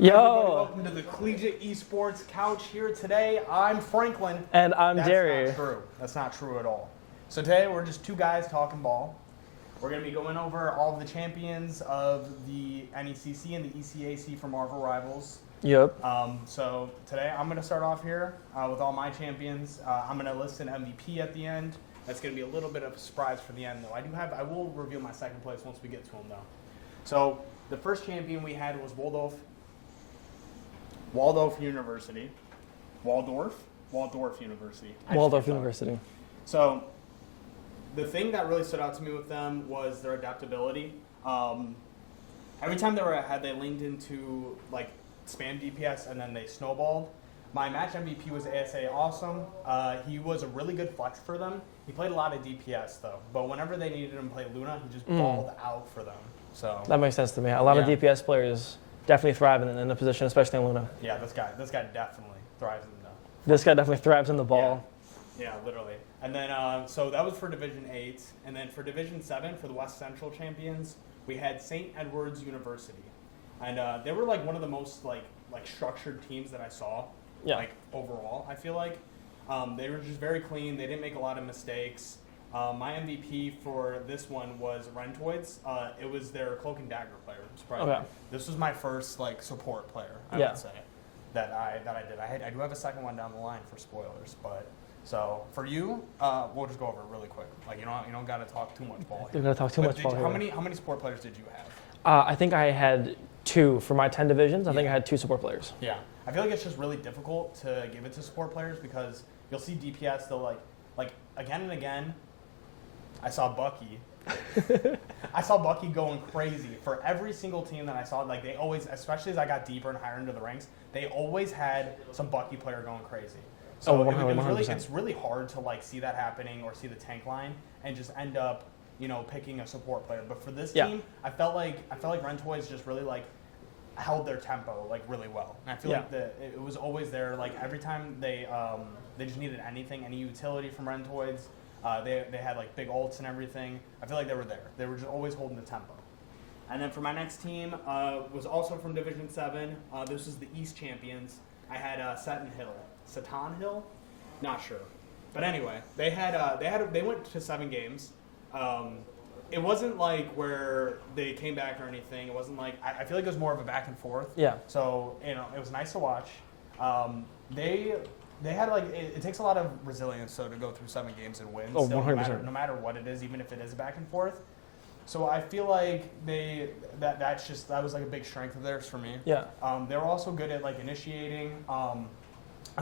Yo! Everybody, welcome to the Collegiate Esports Couch here today. I'm Franklin. And I'm Jerry. That's not true. That's not true at all. So today we're just two guys talking ball. We're going to be going over all of the champions of the NECC and the ECAC for Marvel Rivals. Yep. So today I'm going to start off here with all my champions. I'm going to list an MVP at the end. That's going to be a little bit of a surprise for the end, though. I will reveal my second place once we get to him, though. So the first champion we had was Waldorf University. Waldorf University. Waldorf University. So the thing that really stood out to me with them was their adaptability. Every time they leaned into like spam DPS and then they snowballed. My match MVP was ASA Awesome. He was a really good flex for them. He played a lot of DPS though, but whenever they needed him to play Luna, he just balled out for them. So that makes sense to me. A lot of DPS players definitely thrive in the position, especially in Luna. Yeah, this guy definitely thrives in the. This guy definitely thrives in the ball. Yeah, literally. And then so that was for Division 8, and then for Division 7 for the West Central champions, we had St. Edward's University, and they were like one of the most like structured teams that I saw. Yeah. Like overall, I feel like they were just very clean. They didn't make a lot of mistakes. My MVP for this one was Rentoids. It was their Cloak and Dagger player. Okay. This was my first like support player, I would say, that I did. I do have a second one down the line for spoilers, but so for you, we'll just go over it really quick. Like you don't got to talk too much ball. You don't got to talk too much ball. How many support players did you have? I think I had 2 for my 10 divisions. I think I had 2 support players. Yeah, I feel like it's just really difficult to give it to support players because you'll see DPS. They'll like again and again. I saw Bucky. I saw Bucky going crazy for every single team that I saw. Like they always, especially as I got deeper and higher into the ranks, they always had some Bucky player going crazy. So it's really hard to like see that happening or see the tank line and just end up, picking a support player. But for this team, I felt like Rentoids just really like held their tempo like really well. And I feel like it was always there. Like every time they just needed any utility from Rentoids. They had like big ults and everything. I feel like they were there. They were just always holding the tempo. And then for my next team was also from Division 7. This was the East champions. I had Seton Hill, not sure. But anyway, they went to 7 games. It wasn't like where they came back or anything. It wasn't like I feel like it was more of a back and forth. Yeah. So it was nice to watch. They had it takes a lot of resilience to go through 7 games and win. Oh, 100%. No matter what it is, even if it is back and forth. So I feel like that was like a big strength of theirs for me. Yeah. They were also good at like initiating. On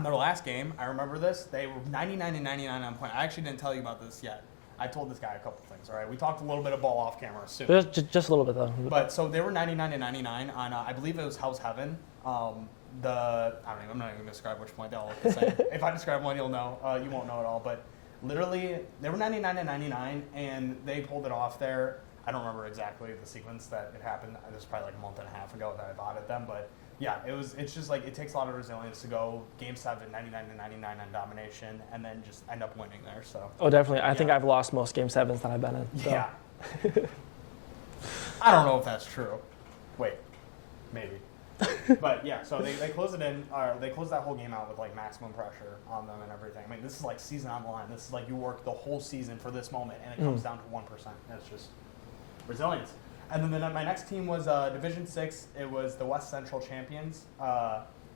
their last game, I remember this. They were 99 and 99 on point. I actually didn't tell you about this yet. I told this guy a couple things. All right, we talked a little bit of ball off camera soon. Just a little bit though. But so they were 99 and 99 on I believe it was Hell's Heaven. I'm not even going to describe which point they all look the same. If I describe one, you'll know. You won't know at all. But literally, they were 99 and 99, and they pulled it off there. I don't remember exactly the sequence that it happened. It was probably like a month and a half ago that I bought at them. But yeah, it's just like it takes a lot of resilience to go Game 7, 99 and 99 on domination, and then just end up winning there. So. Oh, definitely. I think I've lost most Game 7s that I've been in. So. Yeah. I don't know if that's true. Wait, maybe. But yeah, so they closed it in. They closed that whole game out with like maximum pressure on them and everything. I mean, this is like season on the line. This is like you work the whole season for this moment, and it comes down to 1%. That's just resilience. And then my next team was Division 6. It was the West Central champions.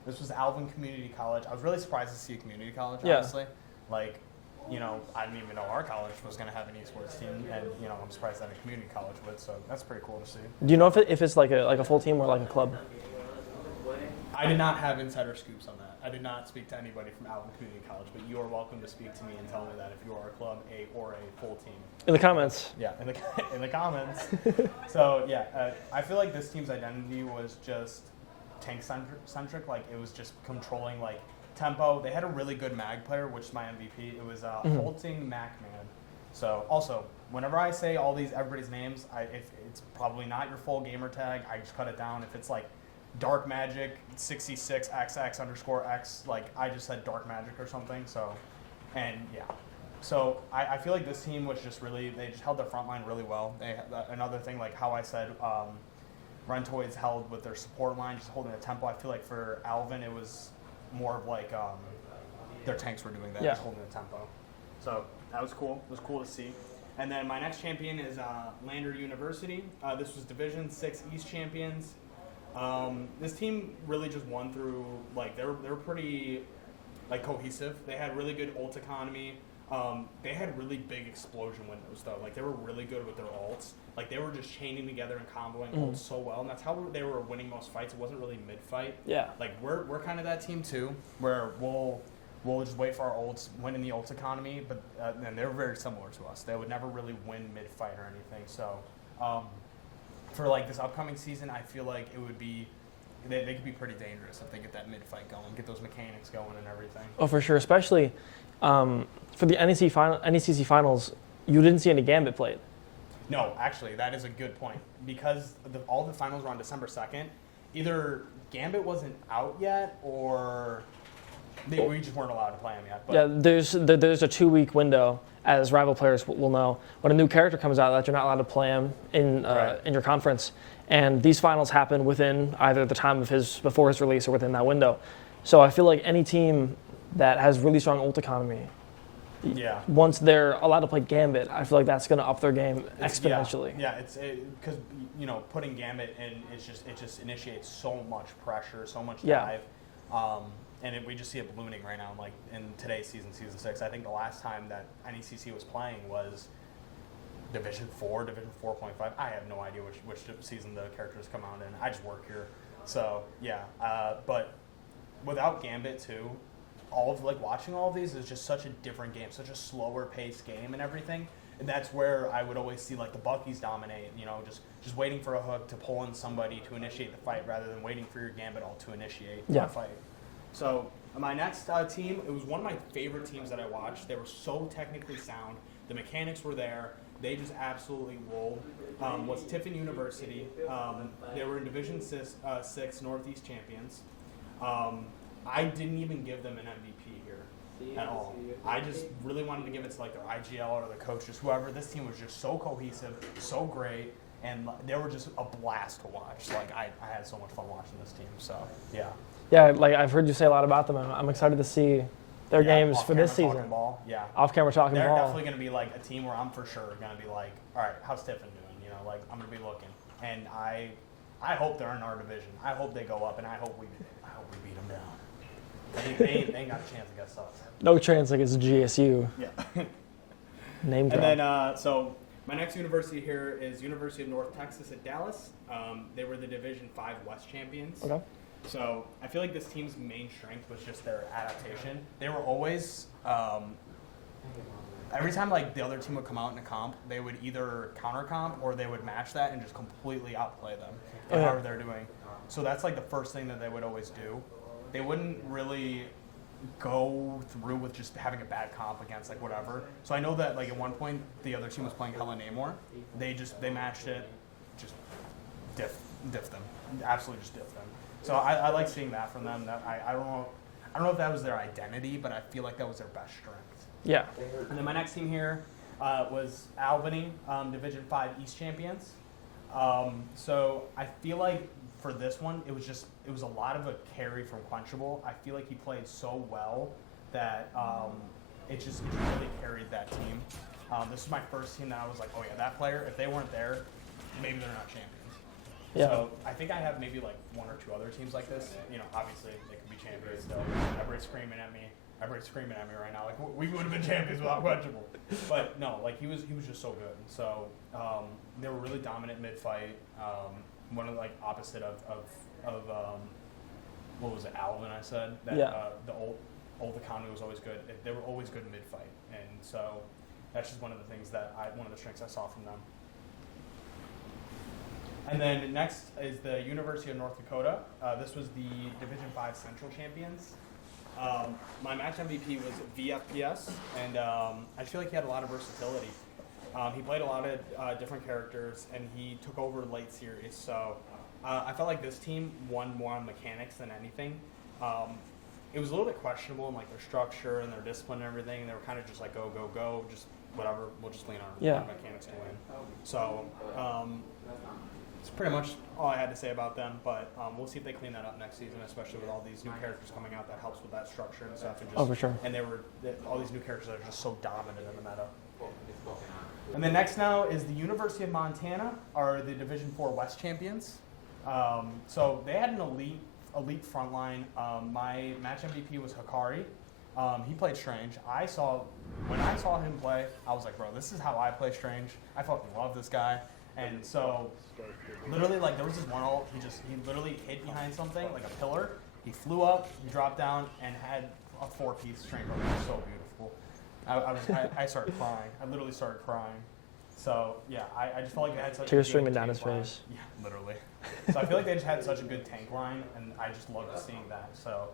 This was Alvin Community College. I was really surprised to see a community college, honestly. Like, I didn't even know our college was going to have an esports team, and I'm surprised that a community college would. So that's pretty cool to see. Do you know if it's like a full team or like a club? I did not have insider scoops on that. I did not speak to anybody from Alvin Community College, but you are welcome to speak to me and tell me that if you are a club, or a full team. In the comments. Yeah, in the comments. So yeah, I feel like this team's identity was just tank centric. Like it was just controlling like tempo. They had a really good mag player, which is my MVP. It was Holting MacMan. So also, whenever I say everybody's names, if it's probably not your full gamer tag, I just cut it down. If it's like Dark Magic 66XX_X, like I just said Dark Magic or something. So, and yeah, so I feel like this team was just really, they just held their front line really well. They another thing like how I said Rentoids held with their support line, just holding the tempo. I feel like for Alvin, it was more of like their tanks were doing that, just holding the tempo. So that was cool. It was cool to see. And then my next champion is Lander University. This was Division 6 East champions. This team really just won through, like, they were pretty, like, cohesive. They had really good ult economy. They had really big explosion windows, though. Like, they were really good with their ults. Like, they were just chaining together and comboing ults so well. And that's how they were winning most fights. It wasn't really mid-fight. Yeah. Like, we're kind of that team, too, where we'll just wait for our ults, win in the ult economy. But and they were very similar to us. They would never really win mid-fight or anything. So for, like, this upcoming season, I feel like it would be they could be pretty dangerous if they get that mid-fight going, get those mechanics going and everything. Oh, for sure. Especially for the NECC finals, you didn't see any Gambit played. No, actually, that is a good point. Because all the finals were on December 2nd, either Gambit wasn't out yet or we just weren't allowed to play him yet. But Yeah, there's a 2-week window, as rival players will know, when a new character comes out that you're not allowed to play him in your conference. And these finals happen within either the time of before his release or within that window. So I feel like any team that has really strong ult economy, once they're allowed to play Gambit, I feel like that's going to up their game exponentially. Yeah, it's because putting Gambit in it just initiates so much pressure, so much dive, and we just see it ballooning right now. Like in today's season 6, I think the last time that NECC was playing was Division 4, Division 4.5. I have no idea which season the characters come out in. I just work here, so yeah. But without Gambit too, watching all of these is just such a different game, such a slower paced game and everything. And that's where I would always see like the Buckies dominate. Just waiting for a hook to pull in somebody to initiate the fight rather than waiting for your Gambit ult to initiate the fight. So my next team, it was one of my favorite teams that I watched. They were so technically sound. The mechanics were there. They just absolutely rolled. Was Tiffin University. They were in Division 6 Northeast champions. I didn't even give them an MVP here at all. I just really wanted to give it to like their IGL or the coaches, whoever. This team was just so cohesive, so great, and they were just a blast to watch. Like I had so much fun watching this team. So yeah. Yeah, like I've heard you say a lot about them. I'm excited to see their games for this season. Ball. Yeah. Off camera talking They're ball. They're definitely going to be like a team where I'm for sure going to be like, all right, how's Tiffin doing? I'm going to be looking, and I hope they're in our division. I hope they go up, and I hope we beat them down. They ain't got a chance against us. No chance against GSU. Yeah. Name drop. And then so my next university here is University of North Texas at Dallas. They were the Division 5 West champions. Okay. So I feel like this team's main strength was just their adaptation. They were always, every time like the other team would come out in a comp, they would either counter comp or they would match that and just completely outplay them in however they're doing. So that's like the first thing that they would always do. They wouldn't really go through with just having a bad comp against like whatever. So I know that like at one point the other team was playing Hella Namor. They matched it, just diff them, absolutely just diff them. So I like seeing that from them. That I don't know if that was their identity, but I feel like that was their best strength. Yeah. And then my next team here was Albany, Division 5 East champions. So I feel like for this one, it was a lot of a carry from Quenchable. I feel like he played so well that it really carried that team. This was my first team that I was like, oh yeah, that player, if they weren't there, maybe they're not champions. Yeah. So I think I have maybe like 1 or 2 other teams like this. Obviously they could be champions still. Everybody's screaming at me right now. Like we would have been champions without Quenchable. But no, like he was just so good. So they were really dominant mid fight. One of like opposite of what was it, Alvin? I said that the old economy was always good. They were always good mid fight, and so that's just one of the things one of the strengths I saw from them. And then next is the University of North Dakota. This was the Division 5 Central champions. My match MVP was VFPS, and I feel like he had a lot of versatility. He played a lot of different characters, and he took over late series. So I felt like this team won more on mechanics than anything. It was a little bit questionable in like their structure and their discipline and everything. They were kind of just like go, just whatever. We'll just lean on mechanics to win. So It's pretty much all I had to say about them, but we'll see if they clean that up next season, especially with all these new characters coming out. That helps with that structure and stuff. And just, for sure. And all these new characters that are just so dominant in the meta. And then next now is the University of Montana, are the Division IV West champions. So they had an elite front line. My match MVP was Hikari. He played Strange. When I saw him play, I was like, bro, this is how I play Strange. I fucking love this guy. And so, literally, like, there was this one ult, he literally hid behind something, like a pillar. He flew up, he dropped down, and had a 4-piece Strange ult. It was so beautiful. I started crying. I literally started crying. So, yeah, I just felt like they had such Tears a streaming good down his tank line. face. Yeah, literally. So I feel like they just had such a good tank line, and I just loved seeing that. So,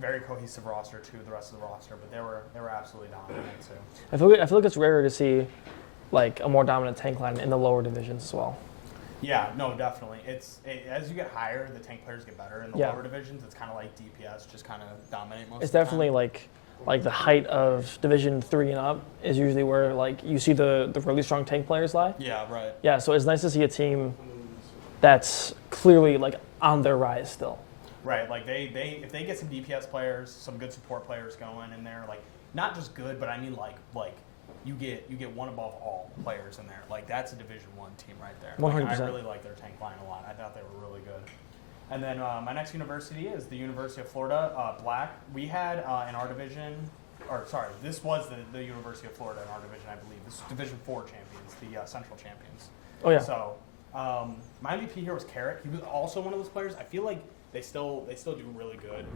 very cohesive roster to the rest of the roster, but they were absolutely dominant too. I feel like it's rarer to see like a more dominant tank line in the lower divisions as well. Yeah, no, definitely. As you get higher, the tank players get better. In the lower divisions, it's kind of like DPS, just kind of dominate most. It's of the definitely time. like the height of Division 3 and up is usually where like you see the really strong tank players lie. Yeah, right. Yeah, so it's nice to see a team that's clearly like on their rise still. Right, like if they get some DPS players, some good support players going in there, like not just good, but I mean like you get one above all players in there. Like that's a Division 1 team right there. 100%. Like, I really like their tank line a lot. I thought they were really good. And then my next university is the University of Florida Black. We had in our division, this was the University of Florida in our division, I believe. This is Division 4 champions, the Central champions. Oh yeah. So my MVP here was Carrot. He was also one of those players. I feel like they still do really good.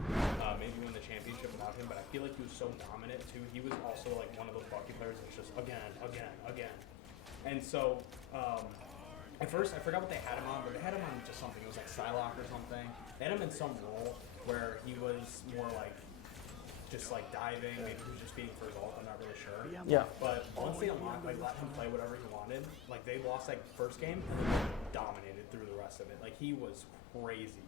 Maybe win the championship without him, but I feel like he was so dominant too. He was also like one of those Bucky players that's just again. And so at first I forgot what they had him on, but they had him on just something. It was like Psylocke or something. They had him in some role where he was more like just like diving. Maybe he was just beating for his ult. I'm not really sure. Yeah. But once they unlocked, like let him play whatever he wanted, like they lost like first game and then they dominated through the rest of it. Like he was crazy.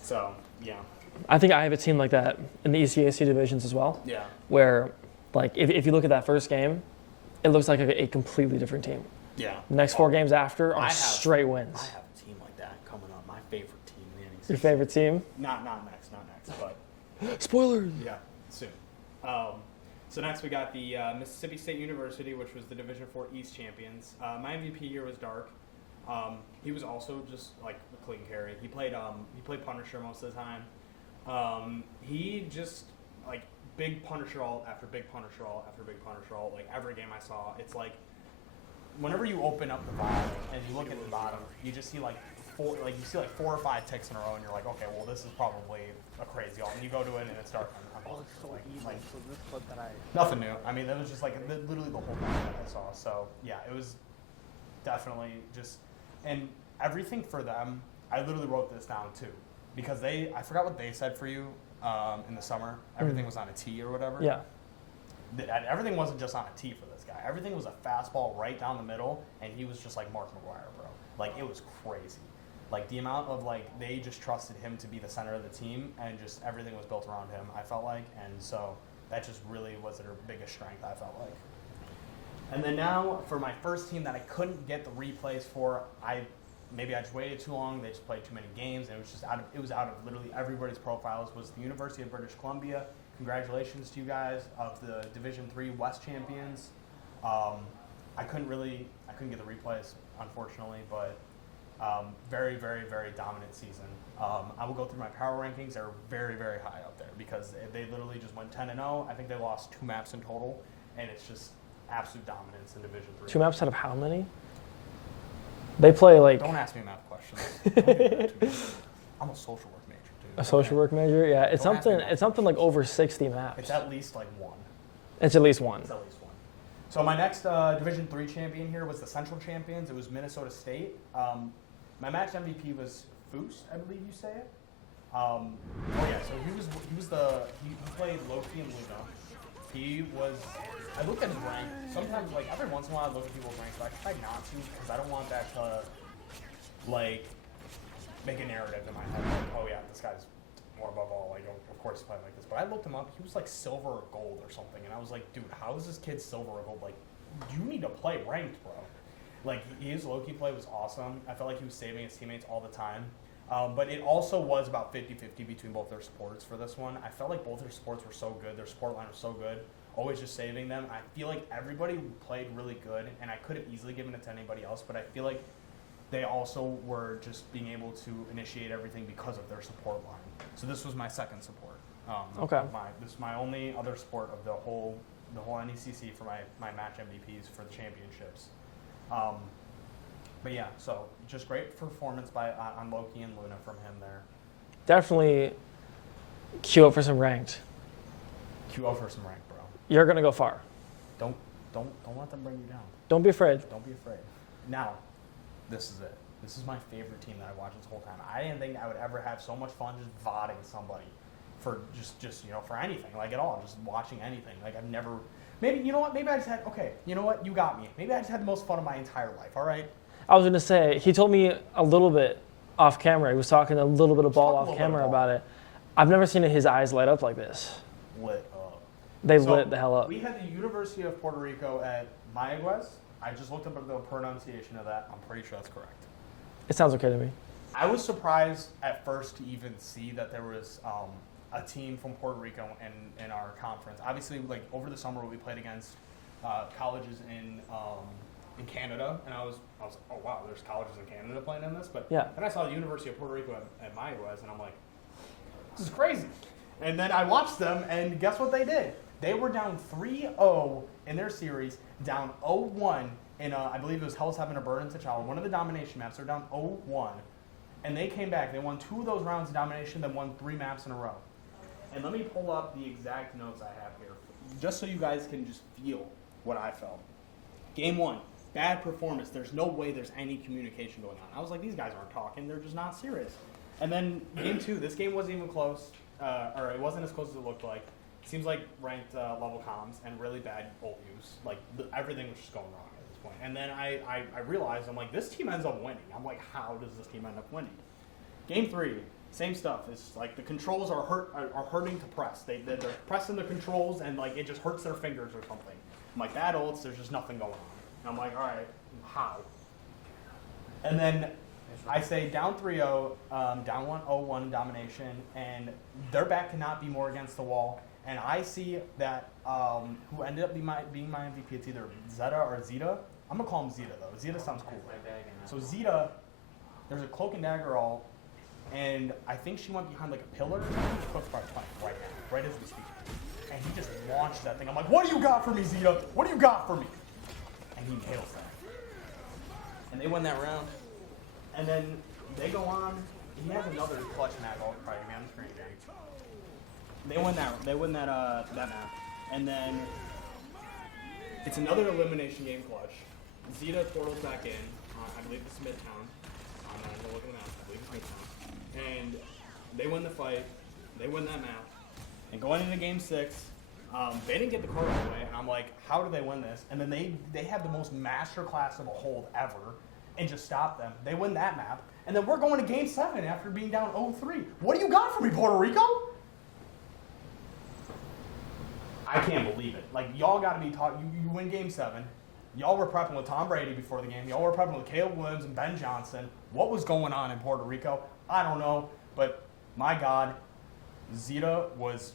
So yeah. I think I have a team like that in the ECAC divisions as well. Yeah. Where like if you look at that first game, it looks like a completely different team. Yeah. The next 4 games after are straight wins. I have a team like that coming up. My favorite team in the NECC. Your favorite team? Not next, but Spoilers. yeah, soon. So next we got the Mississippi State University, which was the Division IV East champions. My MVP here was Dark. He was also just like a clean carry. He played Punisher most of the time. He just like big Punisher ult after big Punisher ult after big Punisher ult. Like every game I saw, it's like whenever you open up the bottom and you look at the bottom, you just see like 4 or 5 ticks in a row, and you're like, okay, well this is probably a crazy ult. And you go to it and it's Dark. Nothing new. I mean, that was just like literally the whole match that I saw. So yeah, it was definitely just, and everything for them. I literally wrote this down too, because I forgot what they said for you in the summer. Everything was on a T or whatever. Yeah. Everything wasn't just on a T for this guy. Everything was a fastball right down the middle, and he was just like Mark McGuire, bro. Like it was crazy. Like the amount of like they just trusted him to be the center of the team, and just everything was built around him. I felt like, and so that just really was their biggest strength. I felt like. And then now for my first team that I couldn't get the replays for, maybe I just waited too long. They just played too many games, and it was out of literally everybody's profiles. Was the University of British Columbia. Congratulations to you guys of the Division III West champions. I couldn't get the replays, unfortunately, but very, very, very dominant season. I will go through my power rankings. They're very, very high up there because they literally just went 10-0. I think they lost 2 maps in total, and it's just absolute dominance in Division III. 2 maps out of how many? They play like. Don't ask me math questions. Don't do that to me. I'm a social work major, dude. A social work major? Yeah, it's something like over 60 maps. It's at least like 1. It's at least one. It's at least 1. So my next Division III champion here was the Central champions. It was Minnesota State. My match MVP was Foos, I believe you say it. So he played Loki and Luna. I looked at his rank. Sometimes, like every once in a while, I look at people's ranks, but I try not to because I don't want that to like make a narrative in my head. Like, oh yeah, this guy's more above all. Like, of course he's playing like this. But I looked him up. He was like silver or gold or something, and I was like, dude, how is this kid silver or gold? Like, you need to play ranked, bro. Like, his low-key play was awesome. I felt like he was saving his teammates all the time. But it also was about 50-50 between both their supports for this one. I felt like both their supports were so good. Their support line was so good. Always just saving them. I feel like everybody played really good, and I could have easily given it to anybody else, but I feel like they also were just being able to initiate everything because of their support line. So this was my second support. Okay. This is my only other support of the whole NECC for my match MVPs for the championships. But yeah, so just great performance on Loki and Luna from him there. Definitely queue up for some ranked. Queue up for some rank, bro. You're going to go far. Don't let them bring you down. Don't be afraid. Don't be afraid. Now, this is it. This is my favorite team that I watched this whole time. I didn't think I would ever have so much fun just VODing somebody for just for anything, like at all, just watching anything. Like I've never, maybe, you know what, maybe I just had, okay, you know what, you got me. Maybe I just had the most fun of my entire life, all right? I was going to say, he told me a little bit off camera. He was talking a little bit of ball off camera about it. I've never seen his eyes light up like this. Lit up. They lit the hell up. We had the University of Puerto Rico at Mayaguez. I just looked up the pronunciation of that. I'm pretty sure that's correct. It sounds okay to me. I was surprised at first to even see that there was a team from Puerto Rico in our conference. Obviously, like over the summer, we played against colleges in Canada, and I was oh wow, there's colleges in Canada playing in this. But yeah. Then I saw the University of Puerto Rico at Mayaguez, and I'm like, this is crazy. And then I watched them, and guess what they did? They were down 3-0 in their series, down 0-1 in I believe it was Hell's Heaven or Burden T'Challa, one of the domination maps. They're down 0-1, and they came back. They won 2 of those rounds of domination, then won 3 maps in a row. And let me pull up the exact notes I have here, just so you guys can just feel what I felt. Game 1, bad performance. There's no way there's any communication going on. I was like, these guys aren't talking. They're just not serious. And then Game 2, this game wasn't even close, or it wasn't as close as it looked like. Seems like ranked level comms and really bad ult use. Like everything was just going wrong at this point. And then I realized, I'm like, this team ends up winning. I'm like, how does this team end up winning? Game 3, same stuff. It's like the controls are hurting to press. They're pressing the controls and like it just hurts their fingers or something. I'm like, bad ults, there's just nothing going on. And I'm like, all right, how? And then I say down 3-0, down 1-0-1 domination, and their back cannot be more against the wall. And I see that who ended up being my MVP, it's either Zeta or Zeta. I'm going to call him Zeta, though. Zeta sounds cool. So Zeta, there's a cloak and dagger ult, and I think she went behind like a pillar. She puts part 20 right now, right as we speak. And he just launched that thing. I'm like, what do you got for me, Zeta? What do you got for me? And he nails that. And they win that round. And then they go on. He has another clutch map. I'll probably be on the screen, gang. They win that map, and then it's another elimination game clutch. Zeta portals back in. I believe it's Midtown. I'm not gonna look at the map. I believe it's Midtown. And they win the fight. They win that map. And going into game 6, they didn't get the card all the way. And I'm like, how do they win this? And then they had the most masterclass of a hold ever, and just stopped them. They win that map, and then we're going to game 7 after being down 0-3. What do you got for me, Puerto Rico? I can't believe it. Like, y'all got to be taught. You win game 7. Y'all were prepping with Tom Brady before the game. Y'all were prepping with Caleb Williams and Ben Johnson. What was going on in Puerto Rico? I don't know. But, my God, Zeta was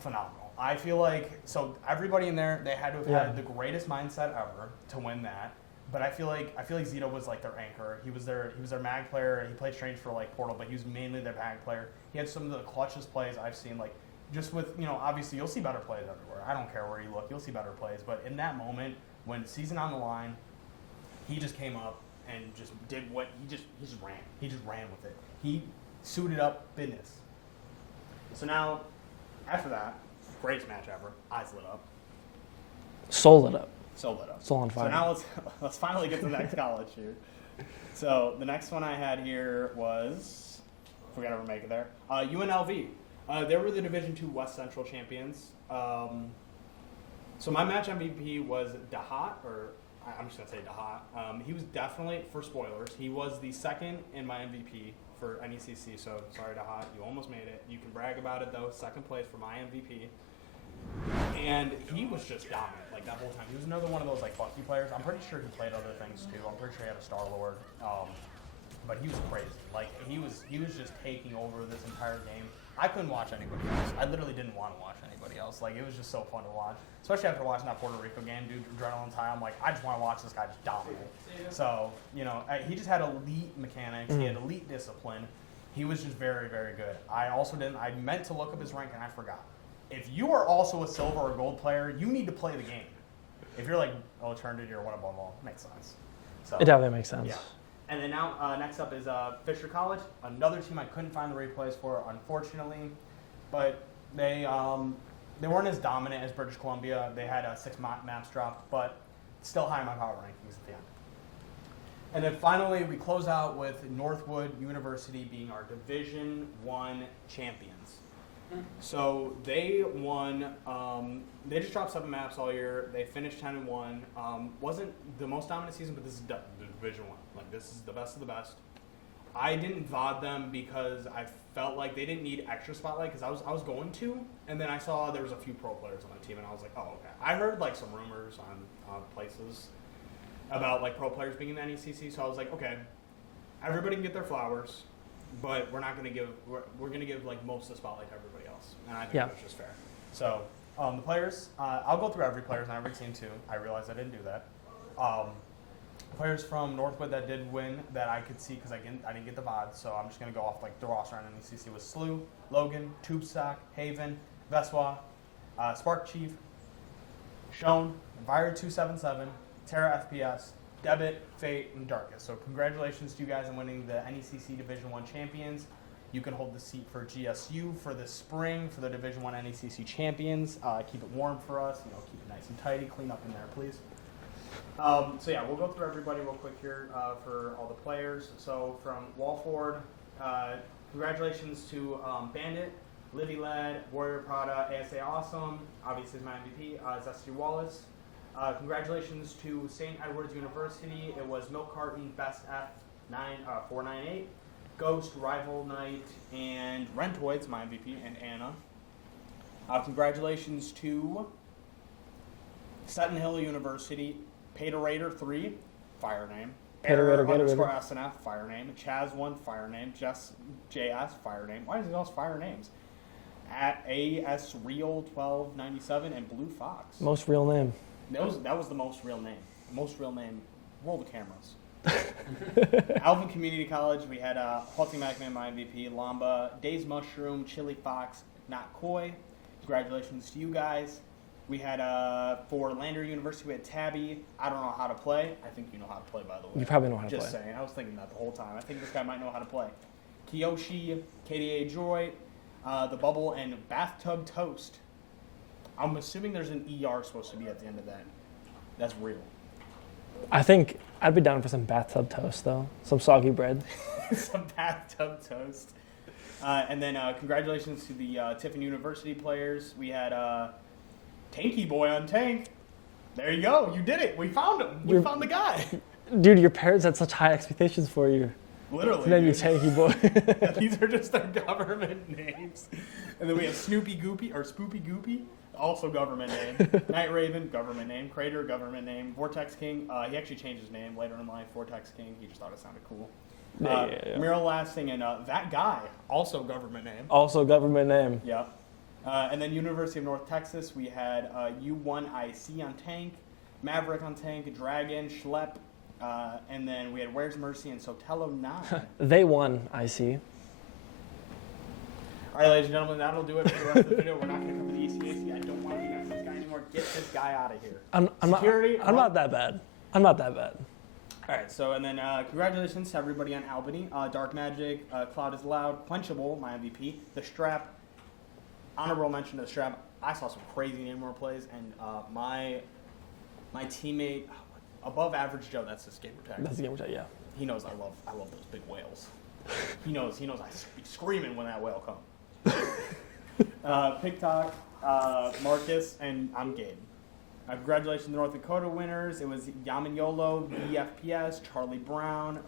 phenomenal. I feel like, so everybody in there, they had to have had the greatest mindset ever to win that. But I feel like Zeta was like their anchor. He was their mag player. He played strange for like Portal, but he was mainly their mag player. He had some of the clutchest plays I've seen, like, just with, obviously you'll see better plays everywhere. I don't care where you look, you'll see better plays. But in that moment, when season on the line, he just came up and just did what he just ran. He just ran with it. He suited up business. So now, after that, greatest match ever. Eyes lit up. Soul lit up. Soul lit up. Soul on fire. So now let's finally get to the next college here. So the next one I had here was, if we got to make it there, UNLV. They were the Division II West Central champions. So my match MVP was Dahat, or I'm just going to say Dahat. He was definitely, for spoilers, he was the second in my MVP for NECC. So sorry, Dahat, you almost made it. You can brag about it, though. Second place for my MVP. And he was just dominant, like, that whole time. He was another one of those, like, Bucky players. I'm pretty sure he played other things, too. I'm pretty sure he had a Star-Lord. But he was crazy. Like, he was just taking over this entire game. I couldn't watch anybody else. I literally didn't want to watch anybody else. Like, it was just so fun to watch. Especially after watching that Puerto Rico game, dude, adrenaline's high. I'm like, I just want to watch this guy just dominate. So, you know, he just had elite mechanics. He had elite discipline. He was just very, very good. I meant to look up his rank and I forgot. If you are also a silver or gold player, you need to play the game. If you're like, oh, eternity or one above all, makes sense. So, It definitely makes sense. yeah. And then now, next up is Fisher College, another team I couldn't find the replays for, unfortunately. But they weren't as dominant as British Columbia. They had 6 maps dropped, but still high in my power rankings at the end. And then finally, we close out with Northwood University being our Division I champions. So they won. They just dropped 7 maps all year. They finished 10-1. Wasn't the most dominant season, but this is the Division I. Like, this is the best of the best. I didn't VOD them because I felt like they didn't need extra spotlight because I was going to, and then I saw there was a few pro players on the team, and I was like, oh, okay. I heard like some rumors on places about like pro players being in the NECC, so I was like, okay, everybody can get their flowers, but we're gonna give like most of the spotlight to everybody else, and I think that's just fair. So the players, I'll go through every players on every team too. I realized I didn't do that. Players from Northwood that did win that I could see because I didn't get the VOD, so I'm just going to go off like the roster on NECC was Slew, Logan, Tubestock, Haven, Veswa, Spark Chief, Shone, Vire 277, Terra FPS, Debit, Fate, and Darkest. So congratulations to you guys on winning the NECC Division I champions. You can hold the seat for GSU for the spring for the Division I NECC champions. Keep it warm for us. You know, keep it nice and tidy. Clean up in there, please. So yeah, we'll go through everybody real quick here for all the players. So from Walford, congratulations to Bandit, Livy Led, Warrior Prada, ASA Awesome, obviously is my MVP, Zesty Wallace. Congratulations to St. Edward's University. It was Milk Carton, Best F498, Ghost, Rival Knight, and Rentoids, my MVP, and Anna. Congratulations to Seton Hill University, Patorator 3, fire name. Error underscore SNF, fire name. Chaz1, fire name. Jess JS, fire name. Why is it all fire names? At AS Real 1297 and Blue Fox. Most real name. That was the most real name. Most real name. Roll the cameras. Alvin Community College, we had Halting Macman, my MVP. Lamba, Days Mushroom, Chili Fox, Not Koi. Congratulations to you guys. We had, for Lander University, we had Tabby. I don't know how to play. I think you know how to play, by the way. You probably know how to play. Just saying. I was thinking that the whole time. I think this guy might know how to play. Kiyoshi, KDA Joy, The Bubble, and Bathtub Toast. I'm assuming there's an ER supposed to be at the end of that. That's real. I think I'd be down for some bathtub toast, though. Some soggy bread. Some bathtub toast. And then congratulations to the Tiffin University players. We had... Tanky Boy on Tank. There you go. You did it. We found him. We found the guy. Dude, your parents had such high expectations for you. Literally. Name you Tanky Boy. These are just their government names. And then we have Snoopy Goopy, or Spoopy Goopy, also government name. Night Raven, government name. Crater, government name. Vortex King, he actually changed his name later in life. Vortex King, he just thought it sounded cool. Yeah. Mural Lasting, and That Guy, also government name. Also government name. Yeah. And then University of North Texas, we had U1IC on Tank, Maverick on Tank, Dragon, Schlepp, and then we had Where's Mercy and Sotelo 9. They won, I see. All right, ladies and gentlemen, that'll do it for the rest of the video. We're not going to cover the ECAC. I don't want to be next to this guy anymore. Get this guy out of here. I'm not that bad. I'm not that bad. All right, so and then congratulations to everybody on Albany. Dark Magic, Cloud is Loud, Quenchable, my MVP, The Strap. Honorable mention to the Strap. I saw some crazy Namor plays, and my teammate, Above Average Joe, that's his gamer tag. That's the gamer tag, yeah. He knows I love those big whales. He knows I be screaming when that whale comes. PikTok, Marcus, and I'm Gabe. Congratulations to the North Dakota winners. It was Yaman Yolo, VFPS, Charlie Brown,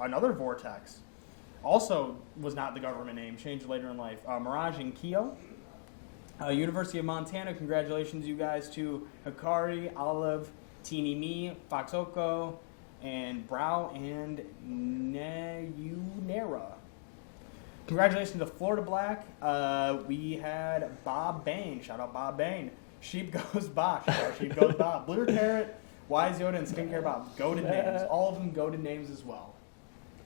another Vortex. Also was not the government name, changed later in life. Mirage and Keo. University of Montana, congratulations, you guys, to Hikari, Olive, Teeny Me, Foxoko, and Brow, and Nayunera. Congratulations to Florida Black. We had Bob Bain. Shout out Bob Bain. Sheep Goes Bob. Shout out Sheep Goes Bob. Blue Carrot, Wise Yoda, and Skincare Bob. Goated names. All of them goated names as well.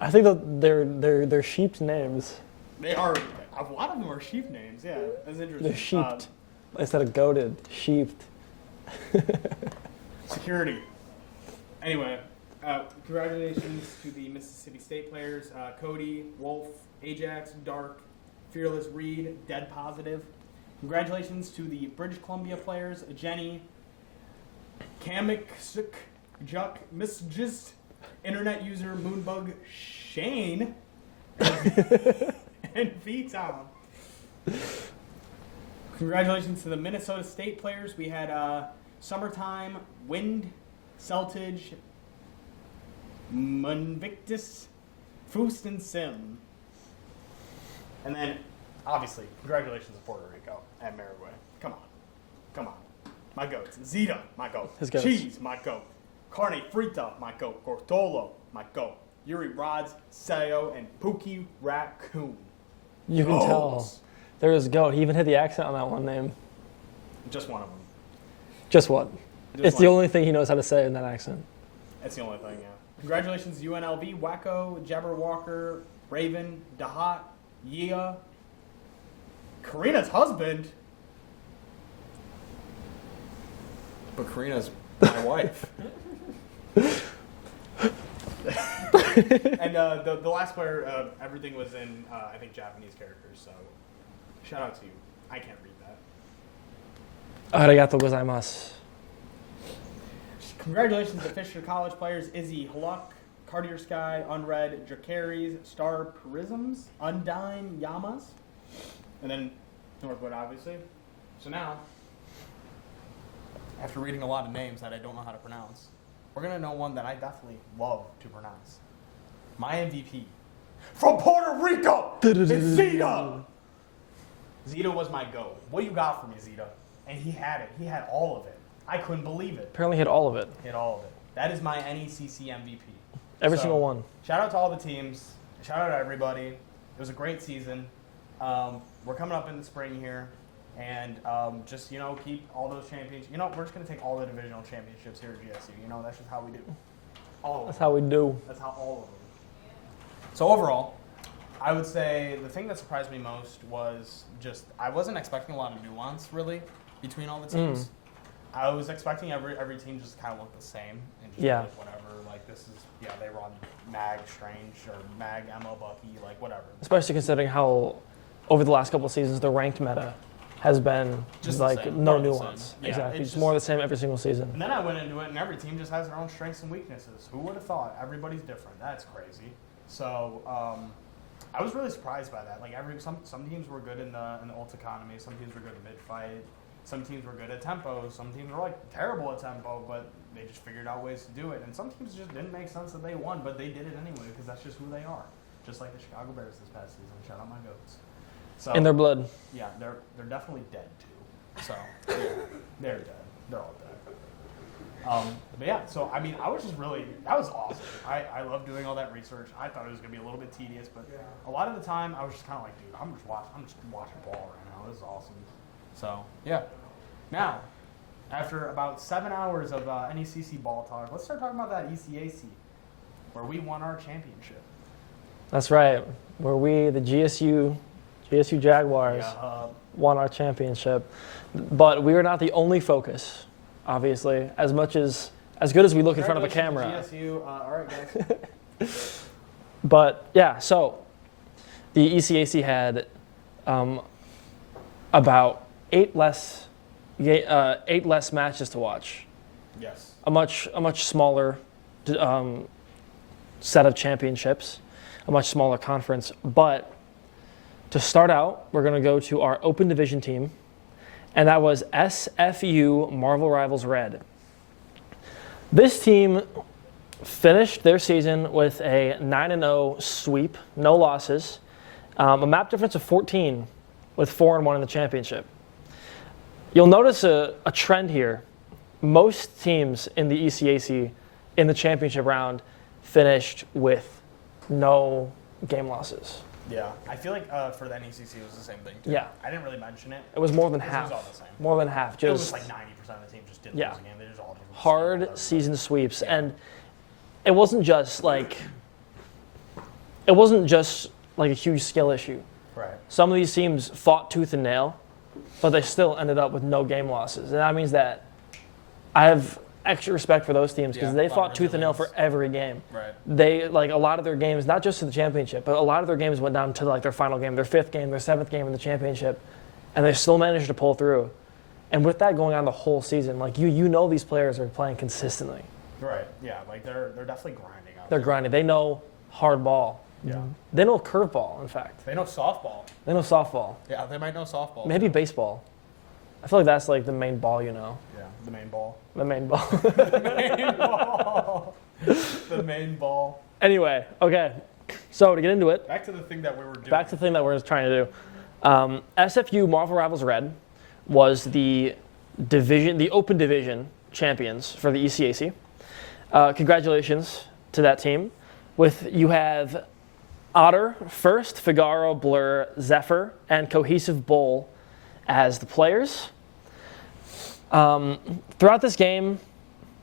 I think that they're sheep names. They are. A lot of them are sheep names. Yeah, that's interesting. They're sheeped instead of goated. Sheeped. Security. Anyway, congratulations to the Mississippi State players: Cody, Wolf, Ajax, Dark, Fearless, Reed, Dead Positive. Congratulations to the British Columbia players: Jenny, Kamek, Suk, Juck, Miss Gist, Internet user Moonbug, Shane, and V-Town. Congratulations to the Minnesota State players. We had Summertime, Wind, Seltage, Munvictus, Foost, and Sim. And then, obviously, congratulations to Puerto Rico and Mayaguez. Come on. My goats. Zeta, my goat. His goats. Cheese, my goat. Carne Frita, my goat. Gortolo, my goat. Yuri Rods, Sayo, and Pookie Raccoon. You can tell. There is goat. He even hit the accent on that one name. Just one of them. Just what? Just It's one. the only thing he knows how to say in that accent. That's the only thing, yeah. Congratulations, UNLV, Wacko, Jabberwocker, Raven, Dahat, Yia, Karina's husband. But Karina's my wife. And the last player, everything was in, I think, Japanese characters, so shout out to you. I can't read that. Arigato gozaimasu. Congratulations to Fisher College players: Izzy Haluk, Cartier Sky, Unread, Dracaries, Star Prisms, Undyne Yamas, and then Northwood, obviously. So now, after reading a lot of names that I don't know how to pronounce, we're going to know one that I definitely love to pronounce. My MVP from Puerto Rico, it's Zeta! Zeta was my go. What you got for me, Zeta? And he had it. He had all of it. I couldn't believe it. Apparently hit all of it. Hit all of it. That is my NECC MVP. Every single one. Shout out to all the teams. Shout out to everybody. It was a great season. We're coming up in the spring here. And just, keep all those championships. We're just going to take all the divisional championships here at GSU. That's just how we do. All of them. That's how we do. That's how all of them. So overall, I would say the thing that surprised me most was just I wasn't expecting a lot of nuance, really, between all the teams. I was expecting every team just kind of look the same and just like whatever. Like this is they run Mag Strange or Mag Emma Bucky, like whatever. Especially considering how over the last couple of seasons the ranked meta has been just like no nuance. Yeah, exactly, it's just more of the same every single season. And then I went into it, and every team just has their own strengths and weaknesses. Who would have thought? Everybody's different. That's crazy. So I was really surprised by that. Like some teams were good in the ult economy. Some teams were good in mid fight. Some teams were good at tempo. Some teams were terrible at tempo, but they just figured out ways to do it. And some teams just didn't make sense that they won, but they did it anyway because that's just who they are. Just like the Chicago Bears this past season. Shout out my goats. So in their blood. Yeah, they're definitely dead too. So they're dead. They're all dead. But yeah, so I mean, I was just really that was awesome. I love doing all that research. I thought it was gonna be a little bit tedious, but a lot of the time I was just kind of like, dude, I'm just watching ball right now. This is awesome. So yeah. Now, after about 7 hours of NECC ball talk, let's start talking about that ECAC, where we won our championship. That's right. Where we, the GSU Jaguars, won our championship. But we are not the only focus, obviously, as good as we look in front of a camera. GSU, all right, guys. But yeah, so the ECAC had about eight less matches to watch. Yes. A much smaller set of championships, a much smaller conference. But to start out, we're going to go to our open division team, and that was SFU Marvel Rivals Red. This team finished their season with a 9-0 sweep, no losses, a map difference of 14, with 4-1 in the championship. You'll notice a trend here. Most teams in the ECAC in the championship round finished with no game losses. Yeah, I feel like for the NECC it was the same thing too. Yeah. I didn't really mention it. It was more than It half. was all the same. More than half. It Just was like 90% of the team just didn't Yeah. lose a game. They just all just hard season sweeps. And it wasn't just like a huge skill issue. Right. Some of these teams fought tooth and nail, but they still ended up with no game losses. And that means that I have extra respect for those teams because Yeah, they a lot fought of tooth and nail for resilience. every game. Right. They like a lot of their games, not just to the championship, but a lot of their games went down to like their final game, their 5th game, their 7th game in the championship, and they still managed to pull through. And with that going on the whole season, like you know these players are playing consistently. Right. Yeah. Like they're definitely grinding out. They're there. grinding. They know hard ball. Yeah. They know curveball, in fact. They know softball. They know softball. Yeah, they might know softball. Maybe baseball. I feel like that's like the main ball, you know. Yeah, the main ball. The main ball. The main ball. The main ball. Anyway, okay. So to get into it, Back to the thing that we were doing. back to the thing that we're trying to do. SFU Marvel Rivals Red was the open division champions for the ECAC. Congratulations to that team. You have Otter, First, Figaro, Blur, Zephyr, and Cohesive Bull as the players. Throughout this game,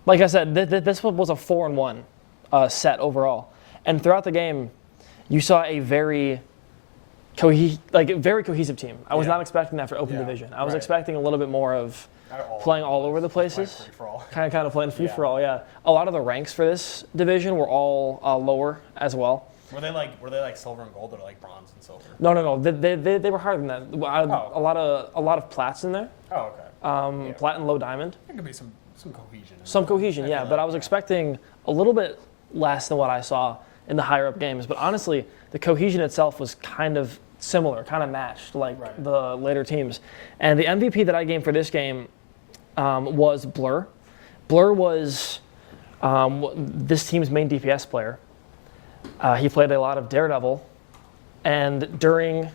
like I said, this was a 4-1 set overall. And throughout the game, you saw a very cohesive team. I was Yeah. not expecting that for open Yeah, division. I was right. expecting a little bit more of playing all over the places. Kind of playing free for all, yeah. A lot of the ranks for this division were all lower as well. Were they like silver and gold or like bronze and silver? No. They were higher than that. A lot of plats in there. Oh, okay. Plat and low diamond. There could be some cohesion. Some cohesion, yeah. But I was expecting a little bit less than what I saw in the higher up games. But honestly, the cohesion itself was kind of similar, kind of matched like Right. the later teams. And the MVP that I gained for this game was Blur. Blur was this team's main DPS player. He played a lot of Daredevil, and during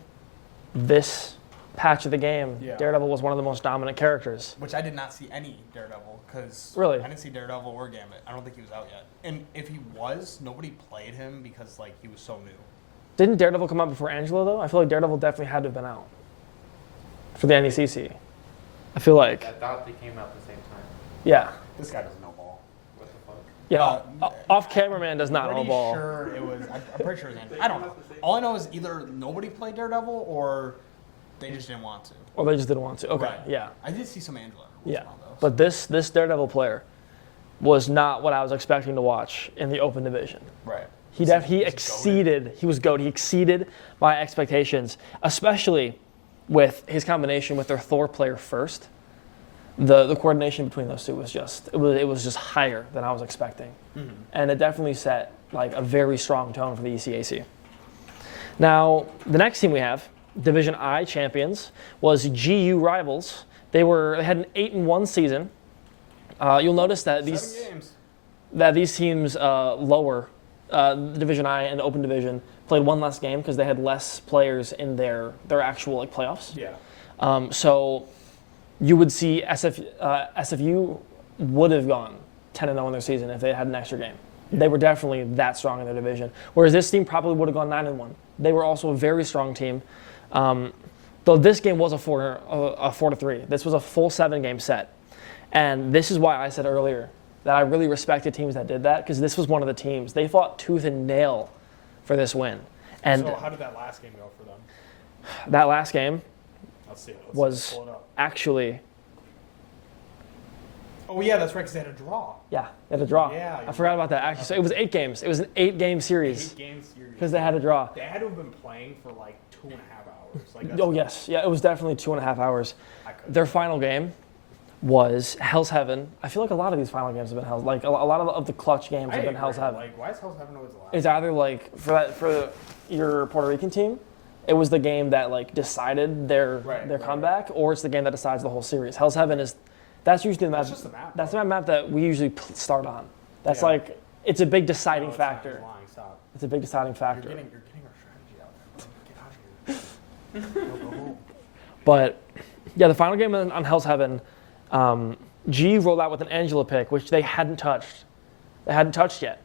this patch of the game, Yeah. Daredevil was one of the most dominant characters. Which I did not see any Daredevil because Really? I didn't see Daredevil or Gambit. I don't think he was out yet. And if he was, nobody played him because like he was so new. Didn't Daredevil come out before Angelo, though? I feel like Daredevil definitely had to have been out for the NECC. I feel like, I thought they came out at the same time. yeah. This guy doesn't know ball. What the fuck? Yeah, off-camera man does not know Pretty ball. sure it was. I'm pretty sure it was Andrew. I don't know. All I know is either nobody played Daredevil or they just didn't want to. Or they just didn't want to. Okay, Right. yeah. I did see some Angela. Yeah. But this Daredevil player was not what I was expecting to watch in the open division. right. He exceeded. He was goated. He exceeded my expectations, especially with his combination with their Thor player First. The coordination between those two was just it was just higher than I was expecting, and it definitely set like a very strong tone for the ECAC. Now the next team we have, Division I champions, was GU Rivals. They had an 8-1 season. You'll notice that 7 games. these teams lower Division I and Open Division played one less game because they had less players in their actual like playoffs. Yeah. So you would see SFU would have gone 10-0 in their season if they had an extra game. They were definitely that strong in their division. Whereas this team probably would have gone 9-1. They were also a very strong team. Though this game was a 4-3. This was a full 7-game set. And this is why I said earlier that I really respected teams that did that, because this was one of the teams. They fought tooth and nail for this win. And So how did that last game go for them? that last game Let's see. was Pull it up. actually, Oh yeah, that's right. Because they had a draw. yeah, they had a draw. Yeah, I forgot about that, actually. So it was 8 games. It was an 8-game series 8-game series. because they had a draw. They had to have been playing for like 2.5 hours. Like that's Oh, yes. Yeah, it was definitely 2.5 hours. I couldn't. Their final game was Hell's Heaven. I feel like a lot of these final games have been Hell's. Like a lot of the clutch games have been Hell's Heaven. Like, why is Hell's Heaven always the last? It's either like for your Puerto Rican team, it was the game that like decided their comeback, or it's the game that decides the whole series. Hell's Heaven that's usually the map. That's just the map. That's the map that we usually start on. That's Yeah. like it's a big deciding No, it's not. factor. You're lying. Stop. It's a big deciding factor. You're getting our strategy out there. Bro. Get out of here. Go home. But Yeah, the final game on Hell's Heaven, G rolled out with an Angela pick, which they hadn't touched. They hadn't touched yet.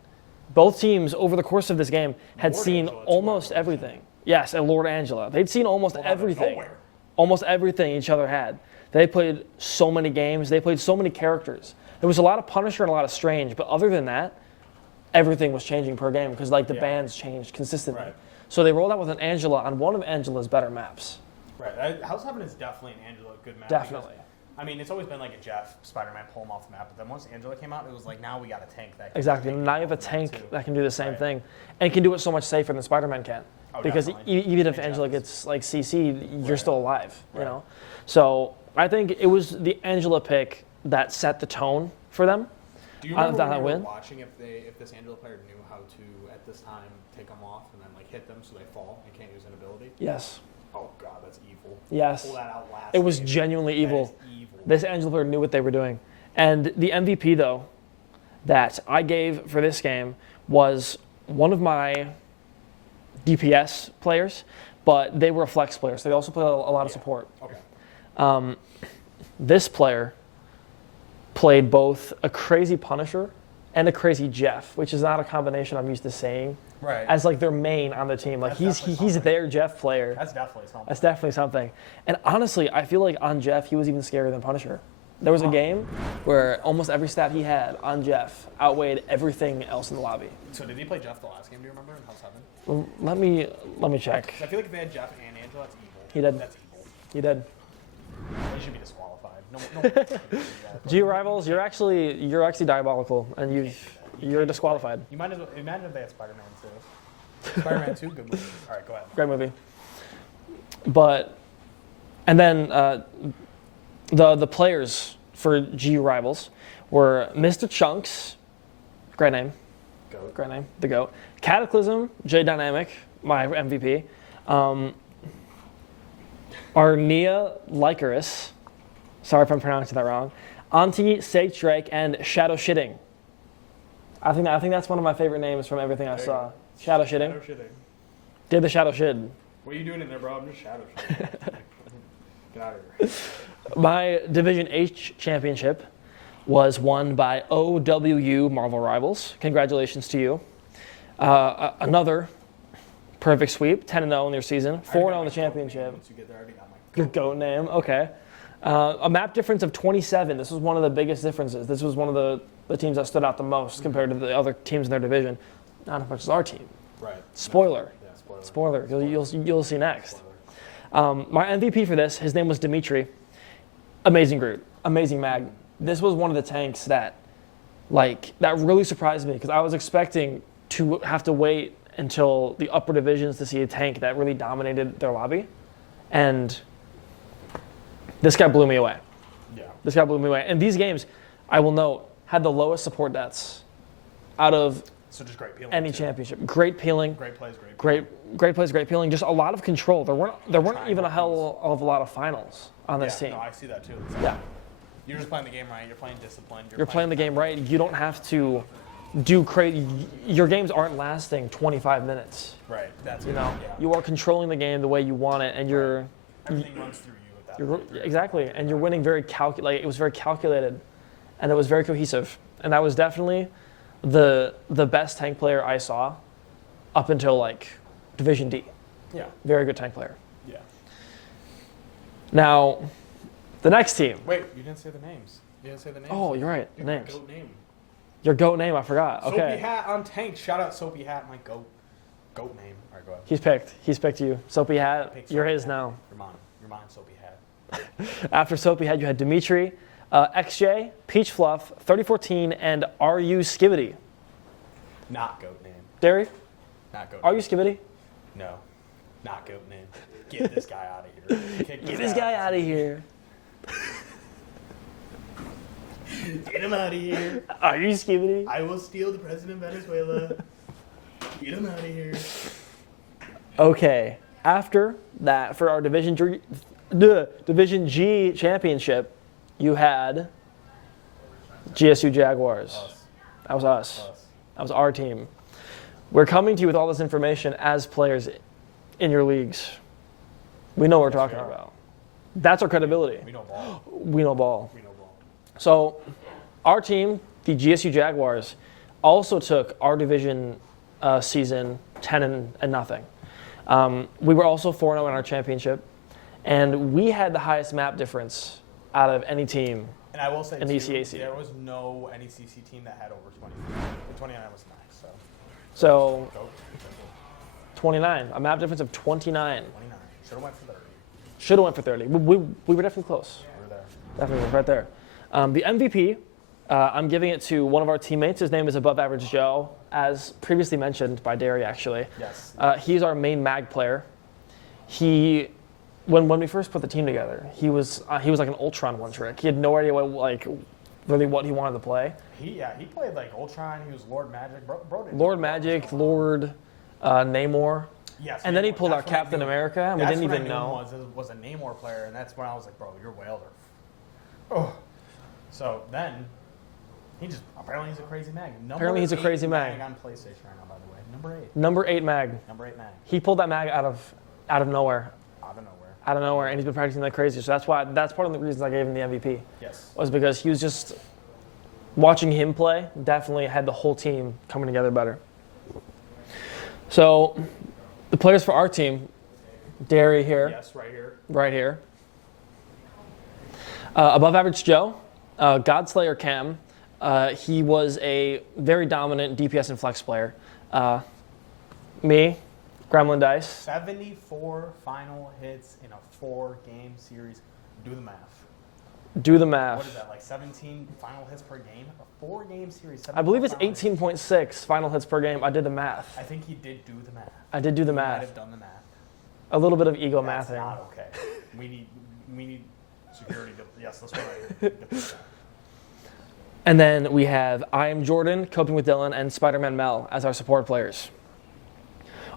Both teams, over the course of this game, had Lord seen Angela, almost tomorrow. everything. Yes, and Lord Angela. They'd seen almost Pulled out of everything. nowhere. Almost everything each other had. They played so many games. They played so many characters. There was a lot of Punisher and a lot of Strange, but other than that, everything was changing per game because like the Yeah. bands changed consistently. Right. So they rolled out with an Angela on one of Angela's better maps. Right. House Heaven is definitely an Angela good map. Definitely. Because, I mean, it's always been like a Jeff Spider-Man pull him off the map, but then once Angela came out, it was like now we got a tank that can Exactly. take Now you it have a off the map, tank too. that can do the same Right. thing and can do it so much safer than Spider-Man can. Oh, Because definitely. even if And Angela Jeff is- gets like CC'd, you're Right. still alive, you Right. know? So I think it was the Angela pick that set the tone for them. Do you I remember thought when I'd we were win. watching if this Angela player knew how to at this time take them off and then like hit them so they fall and can't use an ability? Yes. Oh god, that's evil. Yes. Pull that out last It was game. genuinely That evil. is evil. This Angela player knew what they were doing. And the MVP, though, that I gave for this game was one of my DPS players, but they were a flex player, so they also played a lot of Yeah. support. Okay. This player played both a crazy Punisher and a crazy Jeff, which is not a combination I'm used to saying Right. as like their main on the team. Like That's he's definitely he's something. their Jeff player. That's definitely something. That's definitely something. And honestly, I feel like on Jeff, he was even scarier than Punisher. There was a game where almost every stat he had on Jeff outweighed everything else in the lobby. So did he play Jeff the last game? Do you remember in House Heaven? Well, let me check. 'Cause I feel like if they had Jeff and Angela, that's evil. He did. That's evil. He did. He should be disqualified. No. G Rivals, you're actually diabolical, and you're disqualified. You might as well imagine if they had Spider-Man too. Spider-Man 2, good movie. All right, go ahead. Great movie. And then the players for G Rivals were Mr. Chunks, great name, Goat. great name, the GOAT. Cataclysm, J Dynamic, my MVP. Arnia Lycaris, sorry if I'm pronouncing that wrong. Auntie, Sage Drake, and Shadow Shitting. I think that's one of my favorite names from everything I There you saw. go. Shadow Shitting. Shadow shitting. Did the Shadow Shid. What are you doing in there, bro? I'm just shadow shitting. Get out of here. My Division H championship was won by OWU Marvel Rivals. Congratulations to you. Another perfect sweep, 10-0 in your season, 4-0 in the championship. Once you get there, I already got my Your GOAT name, okay. A map difference of 27. This was one of the biggest differences. This was one of the teams that stood out the most compared to the other teams in their division. Not as much as our team. Right. Spoiler. Yeah, spoiler. Spoiler. You'll see next. Spoiler. My MVP for this, his name was Dimitri. Amazing Groot. Amazing Mag. This was one of the tanks that really surprised me because I was expecting to have to wait until the upper divisions to see a tank that really dominated their lobby. And this guy blew me away. Yeah. This guy blew me away. And these games, I will note, had the lowest support deaths out of So just great peeling. any too. championship. Great peeling. Great plays, great. Great plays, great peeling. Just a lot of control. There weren't Trying even a to hell of a lot of finals on this Yeah, team. no, I see that too. Yeah. You're just playing the game right. You're playing disciplined. You're playing the game right. You don't have to do crazy. Your games aren't lasting 25 minutes. Right. That's You it. know, Yeah. you are controlling the game the way you want it, and Everything runs through you at that you're point. exactly, and you're winning very it was very calculated, and it was very cohesive, and that was definitely the best tank player I saw up until like Division D. Yeah. Very good tank player. Yeah. Now, the next team. Wait, you didn't say the names. You didn't say the names. Oh, you're right. Dude, Names. Goat name. Your GOAT name, I forgot. Soapy Okay. Hat on tank. Shout out Soapy Hat, my goat. Goat name. All right, go ahead. He's picked you. Soapy Hat, Pick you're Soapy his Hat. now. You're mine, Soapy Hat. After Soapy Hat, you had Dimitri, XJ, Peach Fluff, 3014, and RU Skivity. Not goat name. Derry, Not goat. RU name. Skivity? No. Not goat name. Get this guy out of here. Get this guy out of here. Get him out of here. RU Skivity? I will steal the president of Venezuela. Get him out of here. Okay. After that, for our Division G championship, you had GSU Jaguars. Us. That was us. Us. That was our team. We're coming to you with all this information as players in your leagues. We know what we're talking Yes, we are. about. That's our credibility. We know ball. We know ball. We know ball. So our team, the GSU Jaguars, also took our division season 10 and nothing. We were also 4-0 in our championship, and we had the highest map difference out of any team. And I will say, in too, the ECAC. there was no NECC team that had over 20. The 29 was max, so. So Go. 29, a map difference of 29. 29. Should have went for 30. Should have went for 30. We were definitely close. We were there. Definitely right there. The MVP, I'm giving it to one of our teammates. His name is Above Average Joe, as previously mentioned by Derry, actually. Yes. He's our main mag player. When we first put the team together, he was like an Ultron one trick. He had no idea what he wanted to play. He played like Ultron. He was Lord Magic. Bro did Lord Magic, Lord Namor. Yes. And then he Namor. pulled out That's when I Captain knew- America, and we that's didn't when I even knew know. him was a Namor player, and that's when I was like, bro, you're Whalder. Oh. So then, apparently he's a crazy mag. Apparently he's a 8 crazy mag. on PlayStation right now, by the way. Number 8. Number 8 mag. Number 8 mag. He pulled that mag out of nowhere. Out of nowhere. And he's been practicing like crazy. So that's part of the reasons I gave him the MVP. Yes. Was because he was just watching him play. Definitely had the whole team coming together better. So the players for our team, Derry here, Yes, right here. right here. Above Average Joe, Godslayer Cam. He was a very dominant DPS and flex player. Me, Gremlin Dice. 74 final hits in a 4-game series. Do the math. Do the math. What is that, like 17 final hits per game? A 4-game series. I believe it's 74 final hits. 18.6 final hits per game. I did the math. I think he did do the math. I did do the He might math. have done the math. A little bit of ego That's mathing. not okay. We need security. Yes, let's go right here. And then we have I Am Jordan, Coping with Dylan, and Spider-Man Mel as our support players.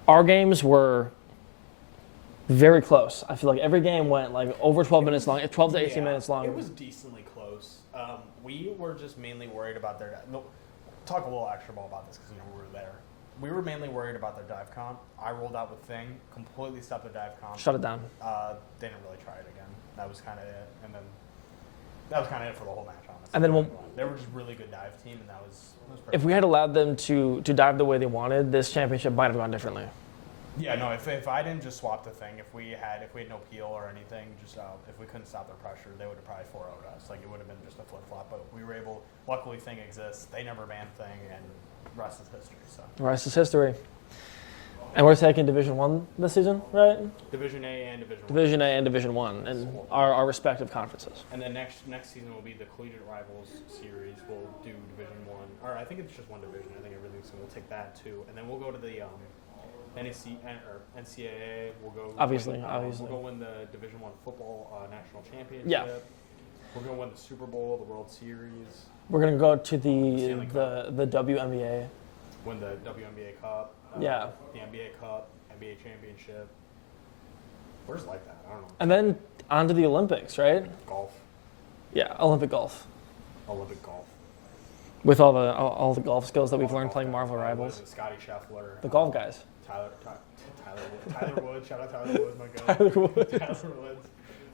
Our games were very close. I feel like every game went like over 12 minutes long, 12 to 18 minutes long. It was decently close. We were just mainly worried about their. No, talk a little extra about this because we were there. We were mainly worried about their dive comp. I rolled out with Thing, completely stopped the dive comp. Shut it down. They didn't really try it again. That was kind of it, and then that was kind of it for the whole match. Honestly, And then they were just a really good dive team, and that was pretty. If we had allowed them to dive the way they wanted, this championship might have gone differently. Yeah, no. If I didn't just swap the Thing, if we had no peel or anything, just if we couldn't stop their pressure, they would have probably 4-0'd us. Like it would have been just a flip flop. But we were able. Luckily, Thing exists. They never banned Thing, and rest is history. So. The rest is history. And we're taking Division 1 this season, right? Division A and Division 1. Division A and Division 1 in our respective conferences. And then next season will be the Collegiate Rivals series. We'll do Division 1. Or I think it's just one division. I think everything's so we'll take that too. And then we'll go to the NCAA. We'll go Obviously. We'll go win the Division 1 football national championship. Yeah. We're going to win the Super Bowl, the World Series. We're going to go to Stanley the WNBA. Win the WNBA Cup. Yeah. The NBA Cup, NBA Championship. Where's like that? I don't know. And then on to the Olympics, right? Golf. Yeah, Olympic golf. Olympic golf. With all the golf skills that we've learned playing Marvel What Rivals. is it? Scotty Scheffler. The golf guys. Tyler Woods. Shout out Tyler Woods, my guy. Tyler Woods. Tyler Woods.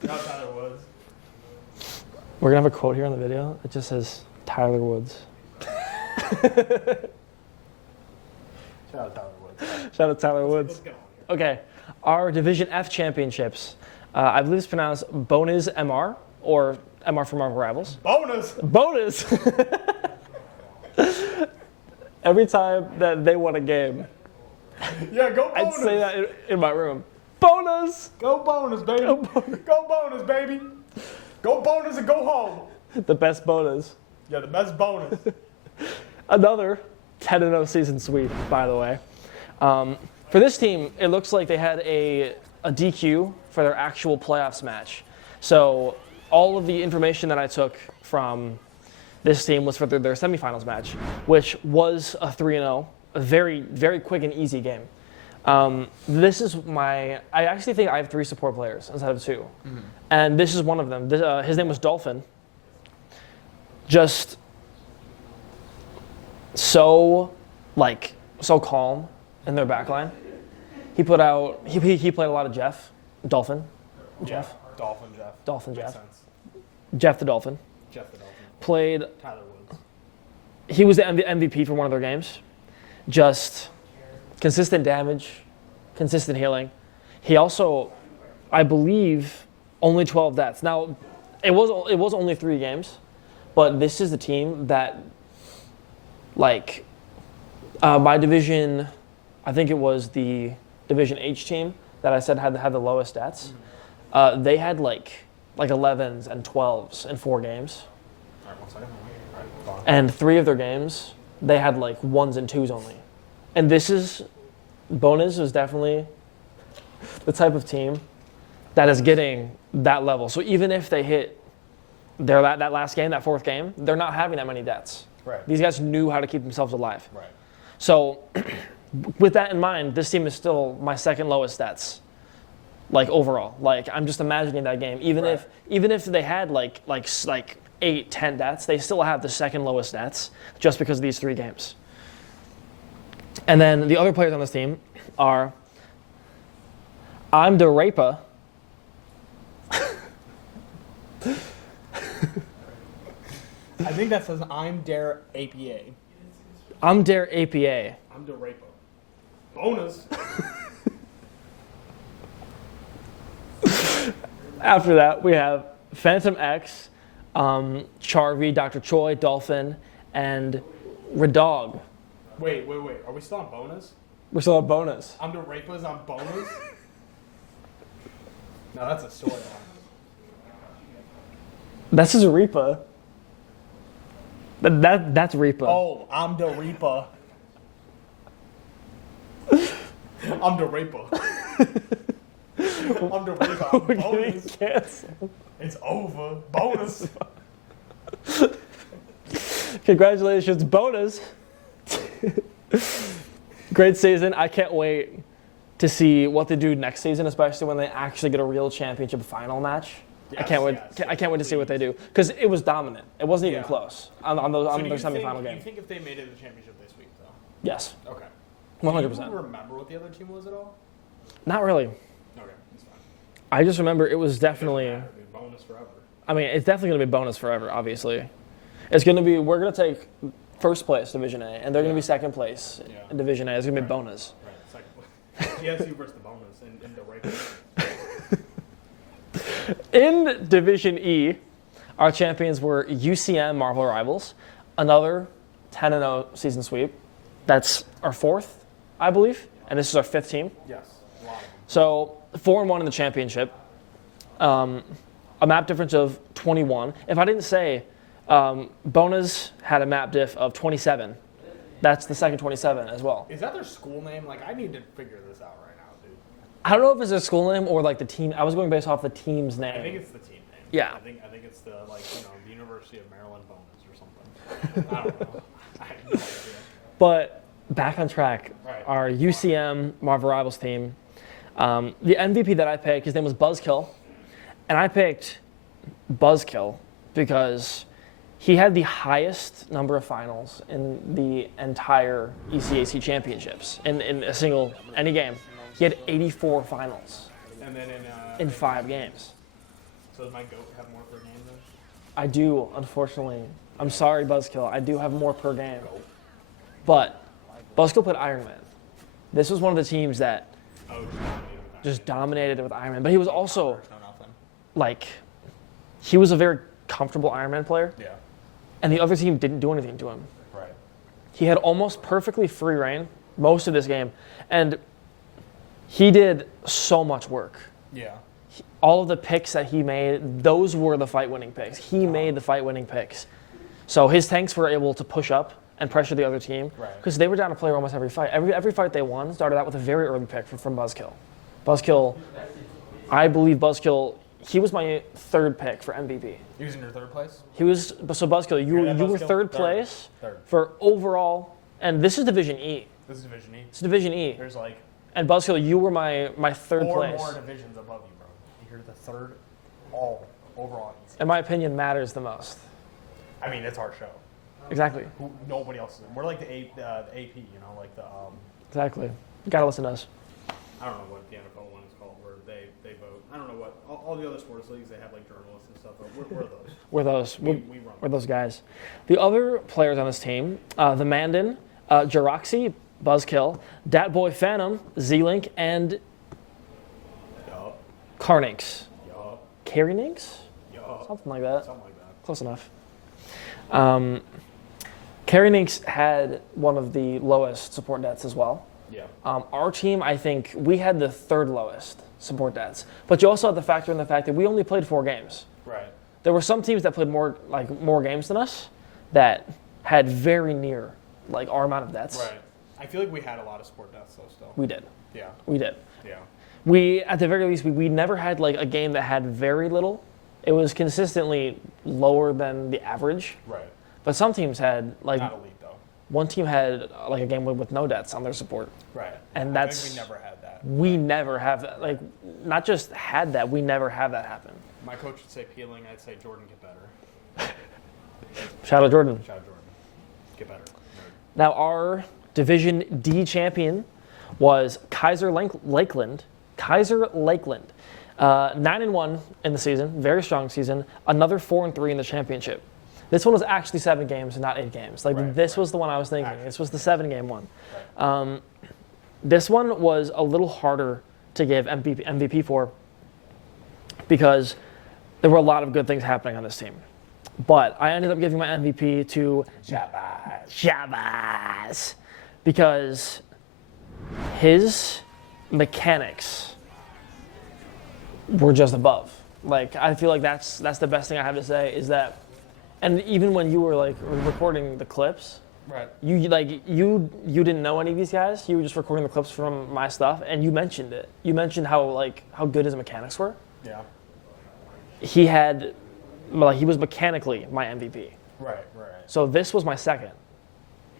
Shout out Tyler Woods. We're going to have a quote here on the video. It just says, Tyler Woods. Shout out Tyler Woods. Shout out Tyler Woods. Let's get on here. Okay, our Division F championships. I believe it's pronounced Bonas MR, or MR for Marvel Rivals. Bonus. Bonus! Every time that they won a game, Yeah, go I'd bonus. say that in my room. Bonus! Go bonus, baby. Go bonus, baby. Go bonus and go home. The best bonus. Yeah, the best bonus. Another 10-0 season sweep, by the way. For this team, it looks like they had a DQ for their actual playoffs match. So all of the information that I took from this team was for their semifinals match, which was a 3-0, a very, very quick and easy game. This is I actually think I have 3 support players instead of 2. Mm-hmm. And this is one of them. His name was Dolphin. Just so calm in their back line. He played a lot of Jeff, Dolphin, Jeff. Dolphin Jeff. Dolphin Makes Jeff. sense. Jeff the Dolphin. Jeff the Dolphin. Played, Tyler Woods. he was the MVP for one of their games. Just consistent damage, consistent healing. He also, I believe, only 12 deaths. Now, it was only 3 games, but this is the team that, like, my division, I think it was the Division H team that I said had the lowest stats. They had like 11s and 12s in 4 games. All right, 1 second. All right, And 3 of their games, they had like 1s and 2s only. And Bonas is definitely the type of team that is getting that level. So even if they hit that last game, that 4th game, they're not having that many deaths. Right. These guys knew how to keep themselves alive. Right. So with that in mind, this team is still my 2nd lowest stats, like overall. Like I'm just imagining that game. Even if they had like 8, 10 deaths, they still have the 2nd lowest stats just because of these 3 games. And then the other players on this team are I'm the Rapa. I think that says I'm Dare APA. I'm Dare APA. I'm the Rapo. Bonus. After that, we have Phantom X, Charvy, Dr. Choi, Dolphin, and Redog. Wait. Are we still on bonus? We're still at bonus. I'm the Rapas on bonus? No, that's a storyline. That's his Reaper. That's Reaper. Oh, I'm the Reaper. I'm the Reaper. I'm the Reaper. I'm We're getting bonus. canceled. It's over. Bonus. Congratulations, bonus. Great season. I can't wait to see what they do next season, especially when they actually get a real championship final match. I can't wait. Yes, I can't wait to see what they do because it was dominant. It wasn't even Yeah. close on So their do you semifinal game. You think if they made it to the championship, they sweep, though? Yes, Okay. 100%. Do you remember what the other team was at all? Not really. Okay, that's fine. I just remember it was definitely. It'd be bonus forever. I mean, it's definitely going to be bonus forever. Obviously, it's going to be. We're going to take first place Division A, and they're going to be second place in Division A. It's going to be bonus. Right, second place. GSU versus the bonus in the Rapo. In Division E, our champions were UCM Marvel Rivals, another 10-0 season sweep. That's our 4th, I believe, and this is our 5th team. Yes, a lot of them. So 4-1 in the championship, a map difference of 21. If I didn't say, Bonas had a map diff of 27. That's the second 27 as well. Is that their school name? Like, I need to figure this out right now, dude. I don't know if it's their school name or like the team. I was going based off the team's name. I think it's the team name. Yeah. I think it's the the University of Maryland bonus or something. I don't know. I have no idea. But back on track, Right. our UCM Marvel Rivals team. The MVP that I picked, his name was Buzzkill, and I picked Buzzkill because he had the highest number of finals in the entire ECAC championships in any game. He had 84 finals And then in 5 games. so does my goat have more per game then? I do, unfortunately. I'm sorry, Buzzkill. I do have more per game. But Buzzkill played Iron Man. This was one of the teams that Oh, just dominated with Iron Man. But he was also, No nothing. like, he was a very comfortable Iron Man player. Yeah. And the other team didn't do anything to him. Right. He had almost perfectly free reign most of this game. And he did so much work. Yeah. All of the picks that he made, those were the fight-winning picks. He made the fight-winning picks. So his tanks were able to push up and pressure the other team because they were down to play almost every fight. Every fight they won started out with a very early pick from Buzzkill. Buzzkill, I believe Buzzkill, he was my 3rd pick for MVP. He was in your 3rd place? He was, so Buzzkill, you were Buzzkill? 3rd place Third. for overall, and this is Division E. This is Division E. It's Division E. There's like And Buzzkill, you were my 3rd 4 place. more divisions above you, bro. You're the 3rd all overall. In my opinion, matters the most. I mean, it's our show. Exactly. Nobody else is. We're like the AP, like the Exactly. You gotta listen to us. I don't know what the NFL one is called where they vote. I don't know what. all the other sports leagues, they have like journalists and stuff. But we're those. We're those. We run. We're those guys. The other players on this team, the Mandan, Jiroxy, Buzzkill, Dat Boy Phantom, Z-Link, and Yup. Carninks. Yup. Carryninks? Yup. Something like that. Something like that. Close enough. Carryninks had one of the lowest support debts as well. Yeah. Our team, I think, we had the third lowest support debts. But you also have to factor in the fact that we only played 4 games. Right. There were some teams that played more games than us that had very near our amount of debts. Right. I feel like we had a lot of sport deaths though still. We did. Yeah. We did. Yeah. We, at the very least, we never had a game that had very little. It was consistently lower than the average. Right. But some teams had Not elite though. one team had a game with no debts on their support. Right. And I that's think we never had that. we never have that. Not just had that, we never have that happen. My coach would say peeling. I'd say Jordan, get better. Shout out Jordan. Shout out Jordan. Get better. Nerd. Now our Division D champion was Keiser Lakeland. Keiser Lakeland, 9-1 in the season, very strong season. Another 4-3 in the championship. This one was actually 7 games and not 8 games. This was the one I was thinking. This was the 7-game one. Right. This one was a little harder to give MVP for because there were a lot of good things happening on this team. But I ended up giving my MVP to Jaguars because his mechanics were just above. I feel like that's the best thing I have to say is that, and even when you were recording the clips, Right. you didn't know any of these guys. You were just recording the clips from my stuff, and you mentioned it. You mentioned how good his mechanics were. Yeah. He was mechanically my MVP. Right. So this was my second.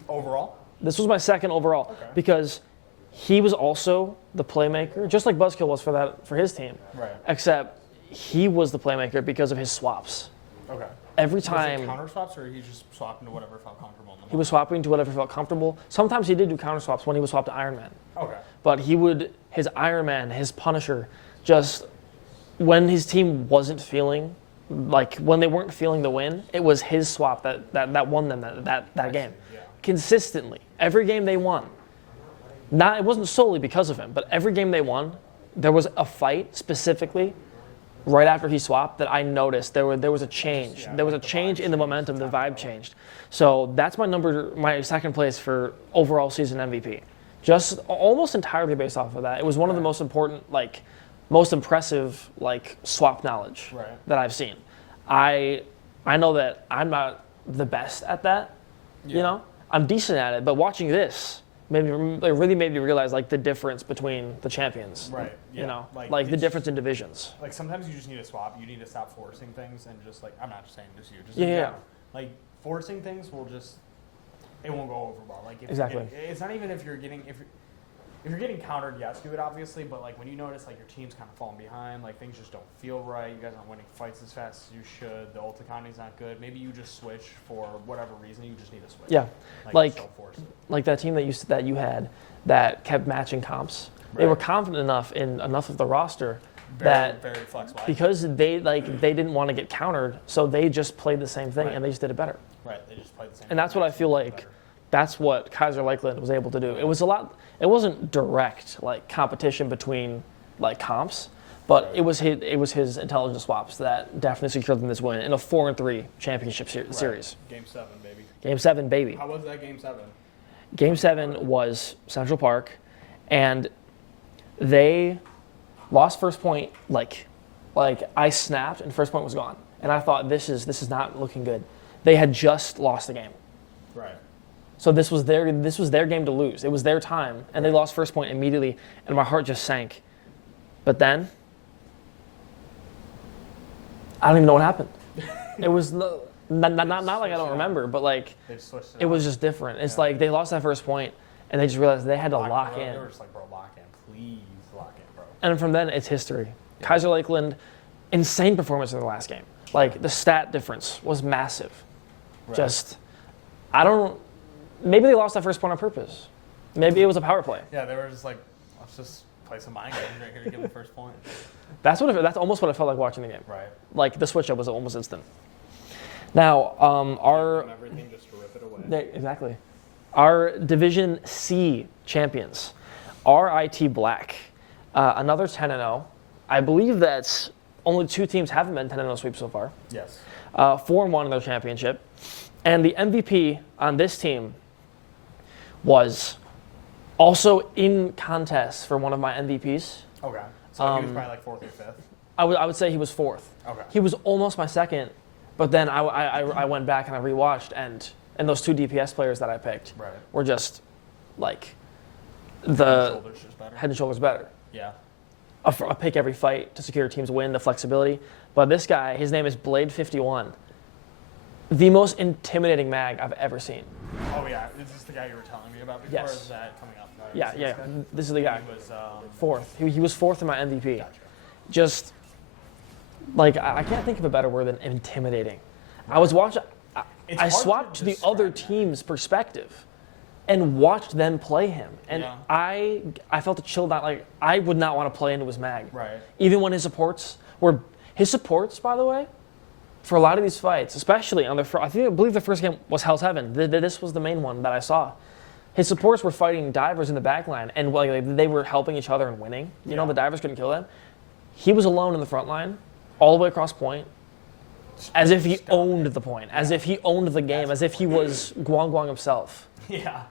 Overall. This was my second overall because he was also the playmaker, just like Buzzkill was for his team. Right. Except he was the playmaker because of his swaps. Okay. Every Was it time counter swaps, or he just swapped into whatever felt comfortable in the he was swapping to whatever felt comfortable. Sometimes he did do counter swaps when he was swapped to Iron Man. Okay. But his Iron Man, his Punisher, just when his team wasn't feeling, when they weren't feeling the win, it was his swap that won them that game. Yeah. Consistently. Every game they won. It wasn't solely because of him, but every game they won, there was a fight specifically right after he swapped that I noticed there was a change. Yeah, there was a change in the momentum, the vibe changed. So that's my second place for overall season MVP. Just almost entirely based off of that. It was one of the most important, most impressive, swap knowledge that I've seen. I know that I'm not the best at that, you know? I'm decent at it, but watching this really made me realize the difference between the champions. Right. Yeah. You know, Like, the difference in divisions. Sometimes you just need to swap. You need to stop forcing things and just I'm not just saying just you. Just Yeah, in yeah. general. Forcing things will just it won't go over well. Exactly. It's not even if you're getting countered, yes, do it obviously. But when you notice your team's kind of falling behind, things just don't feel right. You guys aren't winning fights as fast as you should. The ult economy's not good. Maybe you just switch for whatever reason. You just need to switch. Yeah. Just don't force it. That team that you had that kept matching comps. They were confident enough in enough of the roster that very flexible. because they didn't want to get countered, so they just played the same thing and they just did it better. Right. They just played the same. And that's what I feel like. That's what Keiser Lakeland was able to do. It was it wasn't direct competition between comps, but it was his intelligent swaps that definitely secured them this win in a 4-3 championship series. Game 7, baby. Game 7, baby. How was that Game 7? Game 7 was Central Park, and they lost first point I snapped and first point was gone, and I thought this is not looking good. They had just lost the game. Right. So this was their game to lose. It was their time, and they lost first point immediately, and my heart just sank. But then, I don't even know what happened. It was not like I don't remember, but They just switched it was just different. It's they lost that first point, and they just realized they had to lock in. They were just bro, lock in, please lock in, bro. And from then, it's history. Keiser Lakeland, insane performance in the last game. The stat difference was massive. Right. Maybe they lost that first point on purpose. Maybe it was a power play. Yeah, they were just let's just Play some mind games right here to give the first point. That's almost what I felt like watching the game. Right. Like the switch up was almost instant. Now, our From everything, just to rip it away. exactly, our Division C champions, RIT Black, another 10-0. I believe that only 2 teams haven't been 10-0 sweep so far. Yes. 4-1 in their championship, and the MVP on this team was also in contest for one of my MVPs. Okay. So he was probably like 4th or 5th. I would say he was 4th. Okay. He was almost my 2nd, but then I went back and I rewatched, and those 2 DPS players that I picked Right. were just like Shoulders just better. head and shoulders better. Yeah. A pick every fight to secure a team's win, the flexibility. But this guy, his name is Blade51. The most intimidating mag I've ever seen. Oh yeah. Is this the guy you were telling me about before? Yes. Or is that coming up? Yeah, yeah. This is the guy. He was 4th. He was 4th in my MVP. Gotcha. Just like I can't think of a better word than intimidating. I was watching. It's I hard swapped to to the describe other that. team's perspective, and watched them play him, and Yeah. I felt a chill down. Like I would not want to play into his mag. Right. Even when his supports, by the way, for a lot of these fights, especially on the I believe the first game was Hell's Heaven. This was the main one that I saw. His supports were fighting divers in the back line, and they were helping each other and winning. You know, Yeah. the divers couldn't kill them. He was alone in the front line, all the way across point, as if he owned the point, as if he owned the game, as if he was Guang Guang himself. Yeah.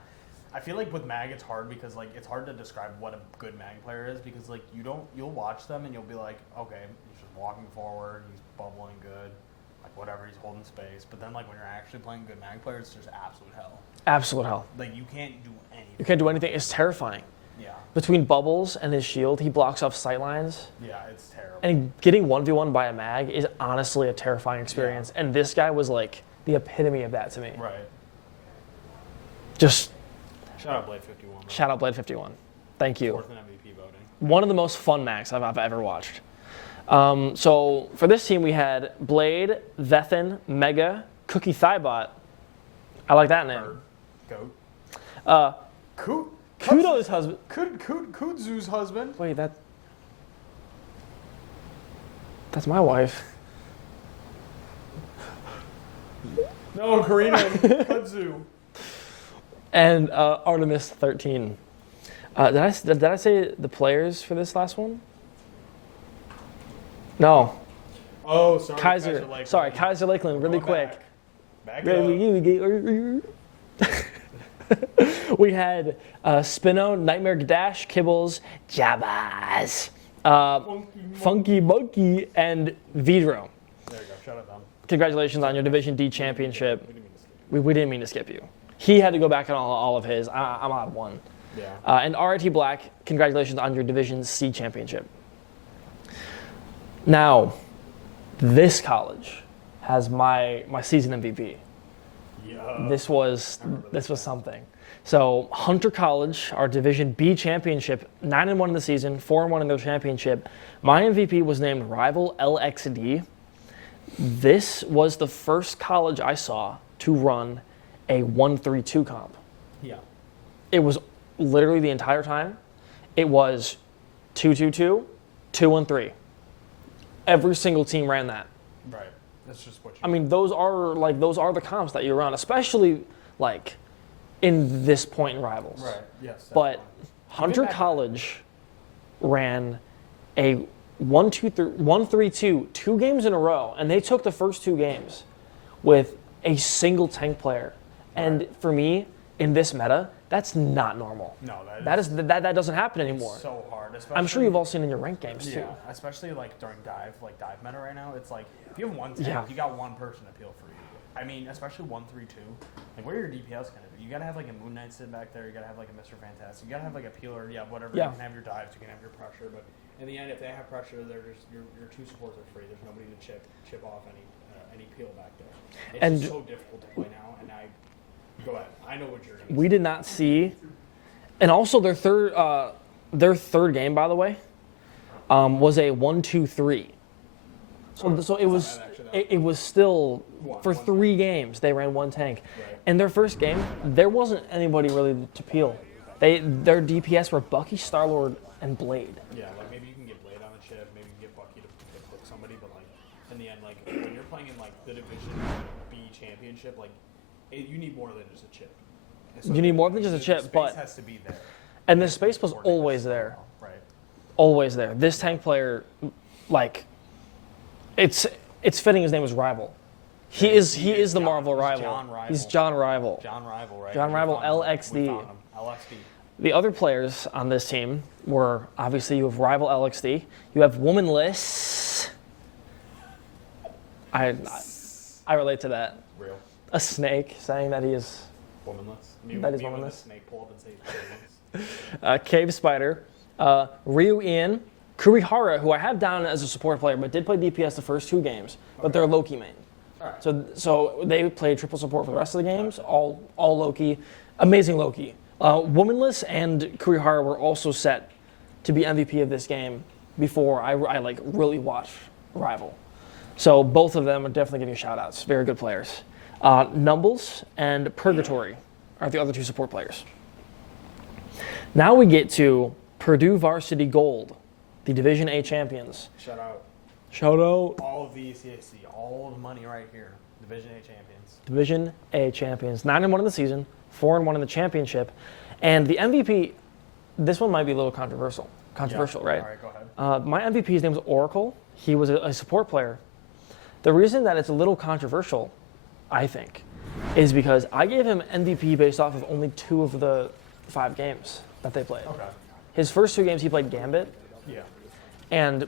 I feel like with mag it's hard because like it's hard to describe what a good mag player is because like you'll watch them and you'll be like, okay, he's just walking forward, he's bubbling good, like whatever, he's holding space. But then like when you're actually playing good mag players, it's just absolute hell. Absolute hell. Like you can't do anything. You can't do anything. It's terrifying. Yeah. Between bubbles and his shield, he blocks off sight lines. Yeah, it's terrible. And getting 1v1 by a mag is honestly a terrifying experience. And this guy was like the epitome of that to me. Right. Shout Just out Blade 51. Bro. shout out Blade51. Thank you. 4th in MVP voting. One of the most fun mags I've ever watched. So for this team, we had Blade, Vethin, Mega, Cookie Thighbot. I like that name. Goat. Kudo's husband. Kudzu's husband. Wait, that's my wife. No, Karina. Kudzu. And Artemis 13. Did I say the players for this last one? No. Oh, sorry. Keiser. Lakeland. Sorry, Keiser Lakeland. Really Go quick. Back up. We had Spino, Nightmare Dash, Kibbles, Jabaz, Funky Monkey, and Vidro. There you go. Shut up, them. Congratulations on your Division D championship. We didn't mean to skip you. He had to go back on all of his. I'm out of one. Yeah. And RIT Black, congratulations on your Division C championship. Now, this college has my season MVP. Yeah. This was something. So Hunter College, our Division B championship, 9-1 in the season, 4-1 in their championship. My MVP was named Rival LXD. This was the first college I saw to run a 1-3-2 comp. Yeah. It was literally the entire time. It was 2-2-2, 2-1-3. Every single team ran that. Right. That's just what you. I mean, those are the comps that you run, especially like in this point in Rivals. Right. Yes. But Hunter back- College ran a 1-3-2 2 games in a row, and they took the first 2 games with a single tank player. And for me, in this meta, that's not normal. No, That doesn't happen anymore. so hard. Especially, I'm sure you've all seen in your ranked games too. Yeah, especially like during dive meta right now. It's like if you have one tank, Yeah. you got one person to peel for you. I mean, especially 1-3-2. Like, what are your DPS gonna do? You gotta have like a Moon Knight sit back there. You gotta have like a Mr. Fantastic. You gotta have like a peeler. Yeah, whatever. Yeah. You can have your dives. You can have your pressure. But In the end, if they have pressure, they're just your 2 supports are free. There's nobody to chip off any peel back there. It's And- just so difficult to play now. And go ahead. I know what you're gonna We did not see, and also their third game, by the way, was a 1-2-3. So it was still for 3 games they ran 1 tank. Right. In their first game, there wasn't anybody really to peel. Their DPS were Bucky, Star-Lord, and Blade. Yeah, like maybe you can get Blade on a chip, maybe you can get Bucky to hook somebody, but like in the end, like when you're playing in like the Division B championship, like you need more than just a chip. You need more than just a chip, Space but has to be there. and the space was always there, Right. always there. This tank player, like, it's fitting his name was Rival. He is the John- Marvel he's Rival. John Rival. He's John Rival. John Rival, right? John We Rival, found him. LXD. We found him. LXD. The other players on this team were obviously you have Rival LXD, you have Womanless. I relate to that. Real. A snake saying that he is Womanless. That is me womanless. With a snake pull up and say womanless. Cave Spider, Ryu Ian, Kurihara, who I have down as a support player, but did play DPS the first 2 games, but they're Loki main. All right. So they played triple support for the rest of the games, all Loki, amazing Loki. Womanless and Kurihara were also set to be MVP of this game before I like really watched Rival. So both of them are definitely getting shout outs. Very good players. Numbles and Purgatory are the other 2 support players. Now we get to Purdue Varsity Gold, the Division A champions. Shout out. Shout out. All of the ECAC, all the money right here. Division A champions. Division A champions. 9-1 in the season, 4-1 in the championship. And the MVP, this one might be a little controversial. Controversial, Yeah. right? All right, go ahead. My MVP's name was Oracle. He was a support player. The reason that it's a little controversial, I think, is because I gave him MVP based off of only 2 of the 5 games that they played. Okay. His first 2 games he played Gambit, Yeah. and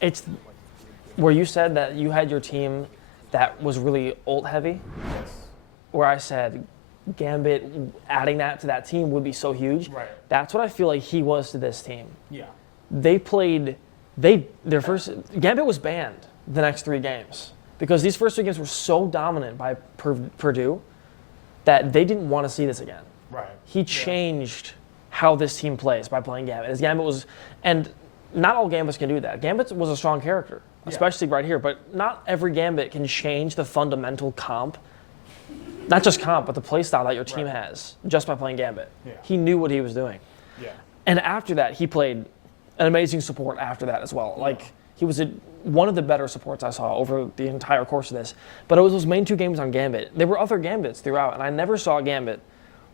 it's where you said that you had your team that was really ult heavy, Yes. where I said Gambit adding that to that team would be so huge. Right. That's what I feel like he was to this team. Yeah. They played their first Gambit was banned the next 3 games because these first 3 games were so dominant by Purdue that they didn't want to see this again. Right. He changed how this team plays by playing Gambit. As Gambit was, and not all Gambits can do that. Gambit was a strong character, especially right here, but not every Gambit can change the fundamental comp, not just comp, but the play style that your team has just by playing Gambit. Yeah. He knew what he was doing. Yeah. And after that, he played an amazing support after that as well. Like, he was one of the better supports I saw over the entire course of this. But it was those main 2 games on Gambit. There were other Gambits throughout, and I never saw a Gambit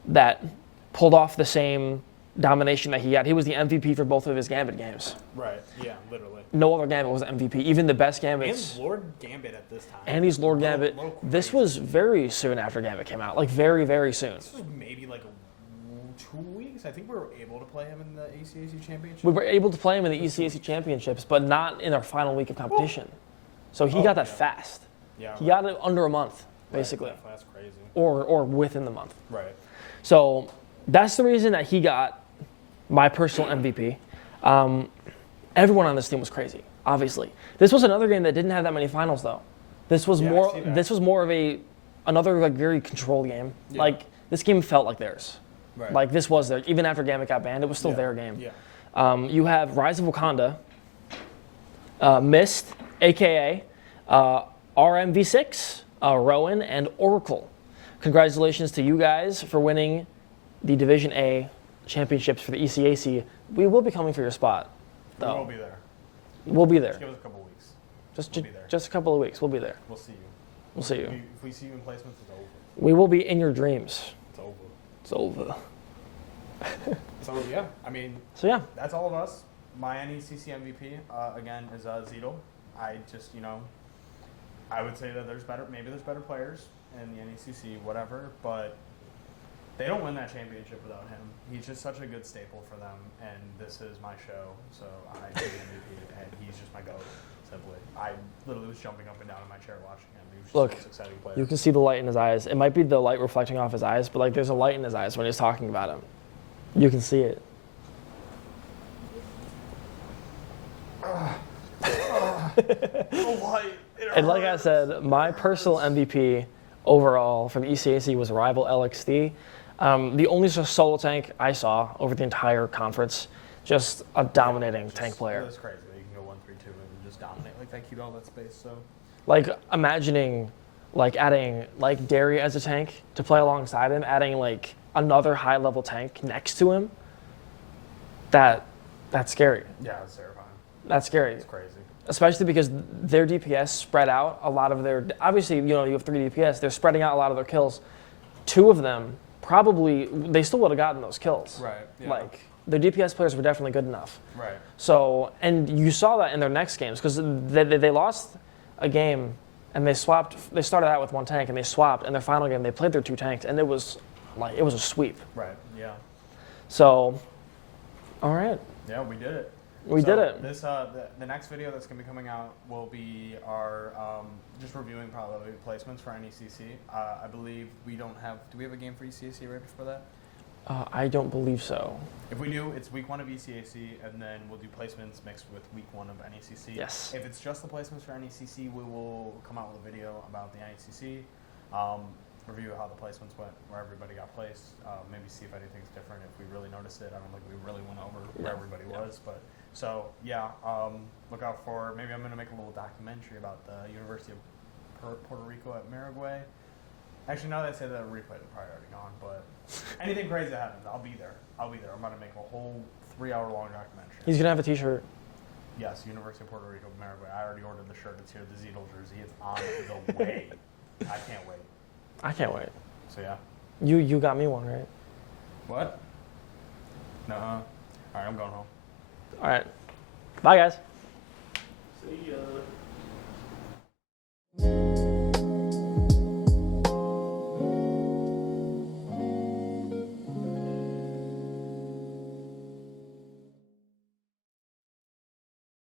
that pulled off the same domination that he had. He was the MVP for both of his Gambit games. Right. Yeah. Literally. No other Gambit was MVP. Even the best Gambits. And Lord Gambit at this time. And he's Lord Little- Gambit. little This crazy. was very soon after Gambit came out. Like, very, very soon. This was maybe like 2 weeks. I think we were able to play him in the ACAC championship. We were able to play him in the ECAC championships, but not in our final week of competition. So he got that fast. Yeah. He got it under a month, basically, That's crazy. or within the month. Right. So that's the reason that he got my personal MVP. Everyone on this team was crazy, obviously. This was another game that didn't have that many finals, though. This was Yeah, I more. see that. This was more of another like very controlled game. Yeah. Like this game felt like theirs. Right. Like this was their. Even after Gambit got banned, it was still Yeah. their game. Yeah. You have Rise of Wakanda, Mist, aka RMV6, Rowan, and Oracle. Congratulations to you guys for winning the Division A championships for the ECAC. We will be coming for your spot, We though. will be there. We'll be there. Just give us a couple weeks. Just, we'll be there. just a couple of weeks. We'll be there. We'll see you. We'll see you. If we see you in placements, it's over. We will be in your dreams. It's over. It's over. So yeah, I mean, So yeah, that's all of us. My NECC MVP again is Zito. I just I would say that maybe there's better players in the NECC, whatever, but they don't win that championship without him. He's just such a good staple for them, and this is my show, so I give him MVP, and he's just my goat. Simply, I literally was jumping up and down in my chair watching him. He was just Look, the most exciting player. you can see the light in his eyes. It might be the light reflecting off his eyes, but like there's a light in his eyes when he's talking about him. You can see it. And like I said, my personal MVP overall from the ECAC was Rival LXD. The only solo tank I saw over the entire conference, just a dominating tank player. That's crazy. You can go 1-3-2 and just dominate like that, keep all that space. So Like imagining like adding like Derry as a tank to play alongside him, adding like another high level tank next to him, that's scary. Yeah, it's terrifying. That's scary. It's crazy. Especially because their DPS spread out a lot of their, obviously, you have 3 DPS, they're spreading out a lot of their kills. 2 of them, probably, they still would have gotten those kills. Right. Yeah. Like, their DPS players were definitely good enough. Right. So, and you saw that in their next games, because they lost a game, and they started out with 1 tank, and they swapped, and their final game, they played their 2 tanks, and it was a sweep. Right. Yeah. So, all right. Yeah, we did it. We did it. This the next video that's gonna be coming out will be our just reviewing probability placements for NECC. I believe we don't have. Do we have a game for ECAC right before that? I don't believe so. If we do, it's week 1 of ECAC, and then we'll do placements mixed with week 1 of NECC. Yes. If it's just the placements for NECC, we will come out with a video about the NECC, review how the placements went, where everybody got placed, maybe see if anything's different, if we really noticed it. I don't think we really went over where everybody was, but so yeah, look out for, maybe I'm going to make a little documentary about the University of Puerto Rico at Mayaguez. Actually, now that I say that, replay is probably already gone, but anything crazy that happens, I'll be there. I'm about to make a whole 3-hour-long documentary. He's going to have a t-shirt. Yes, University of Puerto Rico, Mayaguez. I already ordered the shirt. It's here, the Zettel jersey. It's on the way. I can't wait. I can't wait. So yeah. You got me one, right? What? No. All right, I'm going home. All right. Bye, guys. See ya.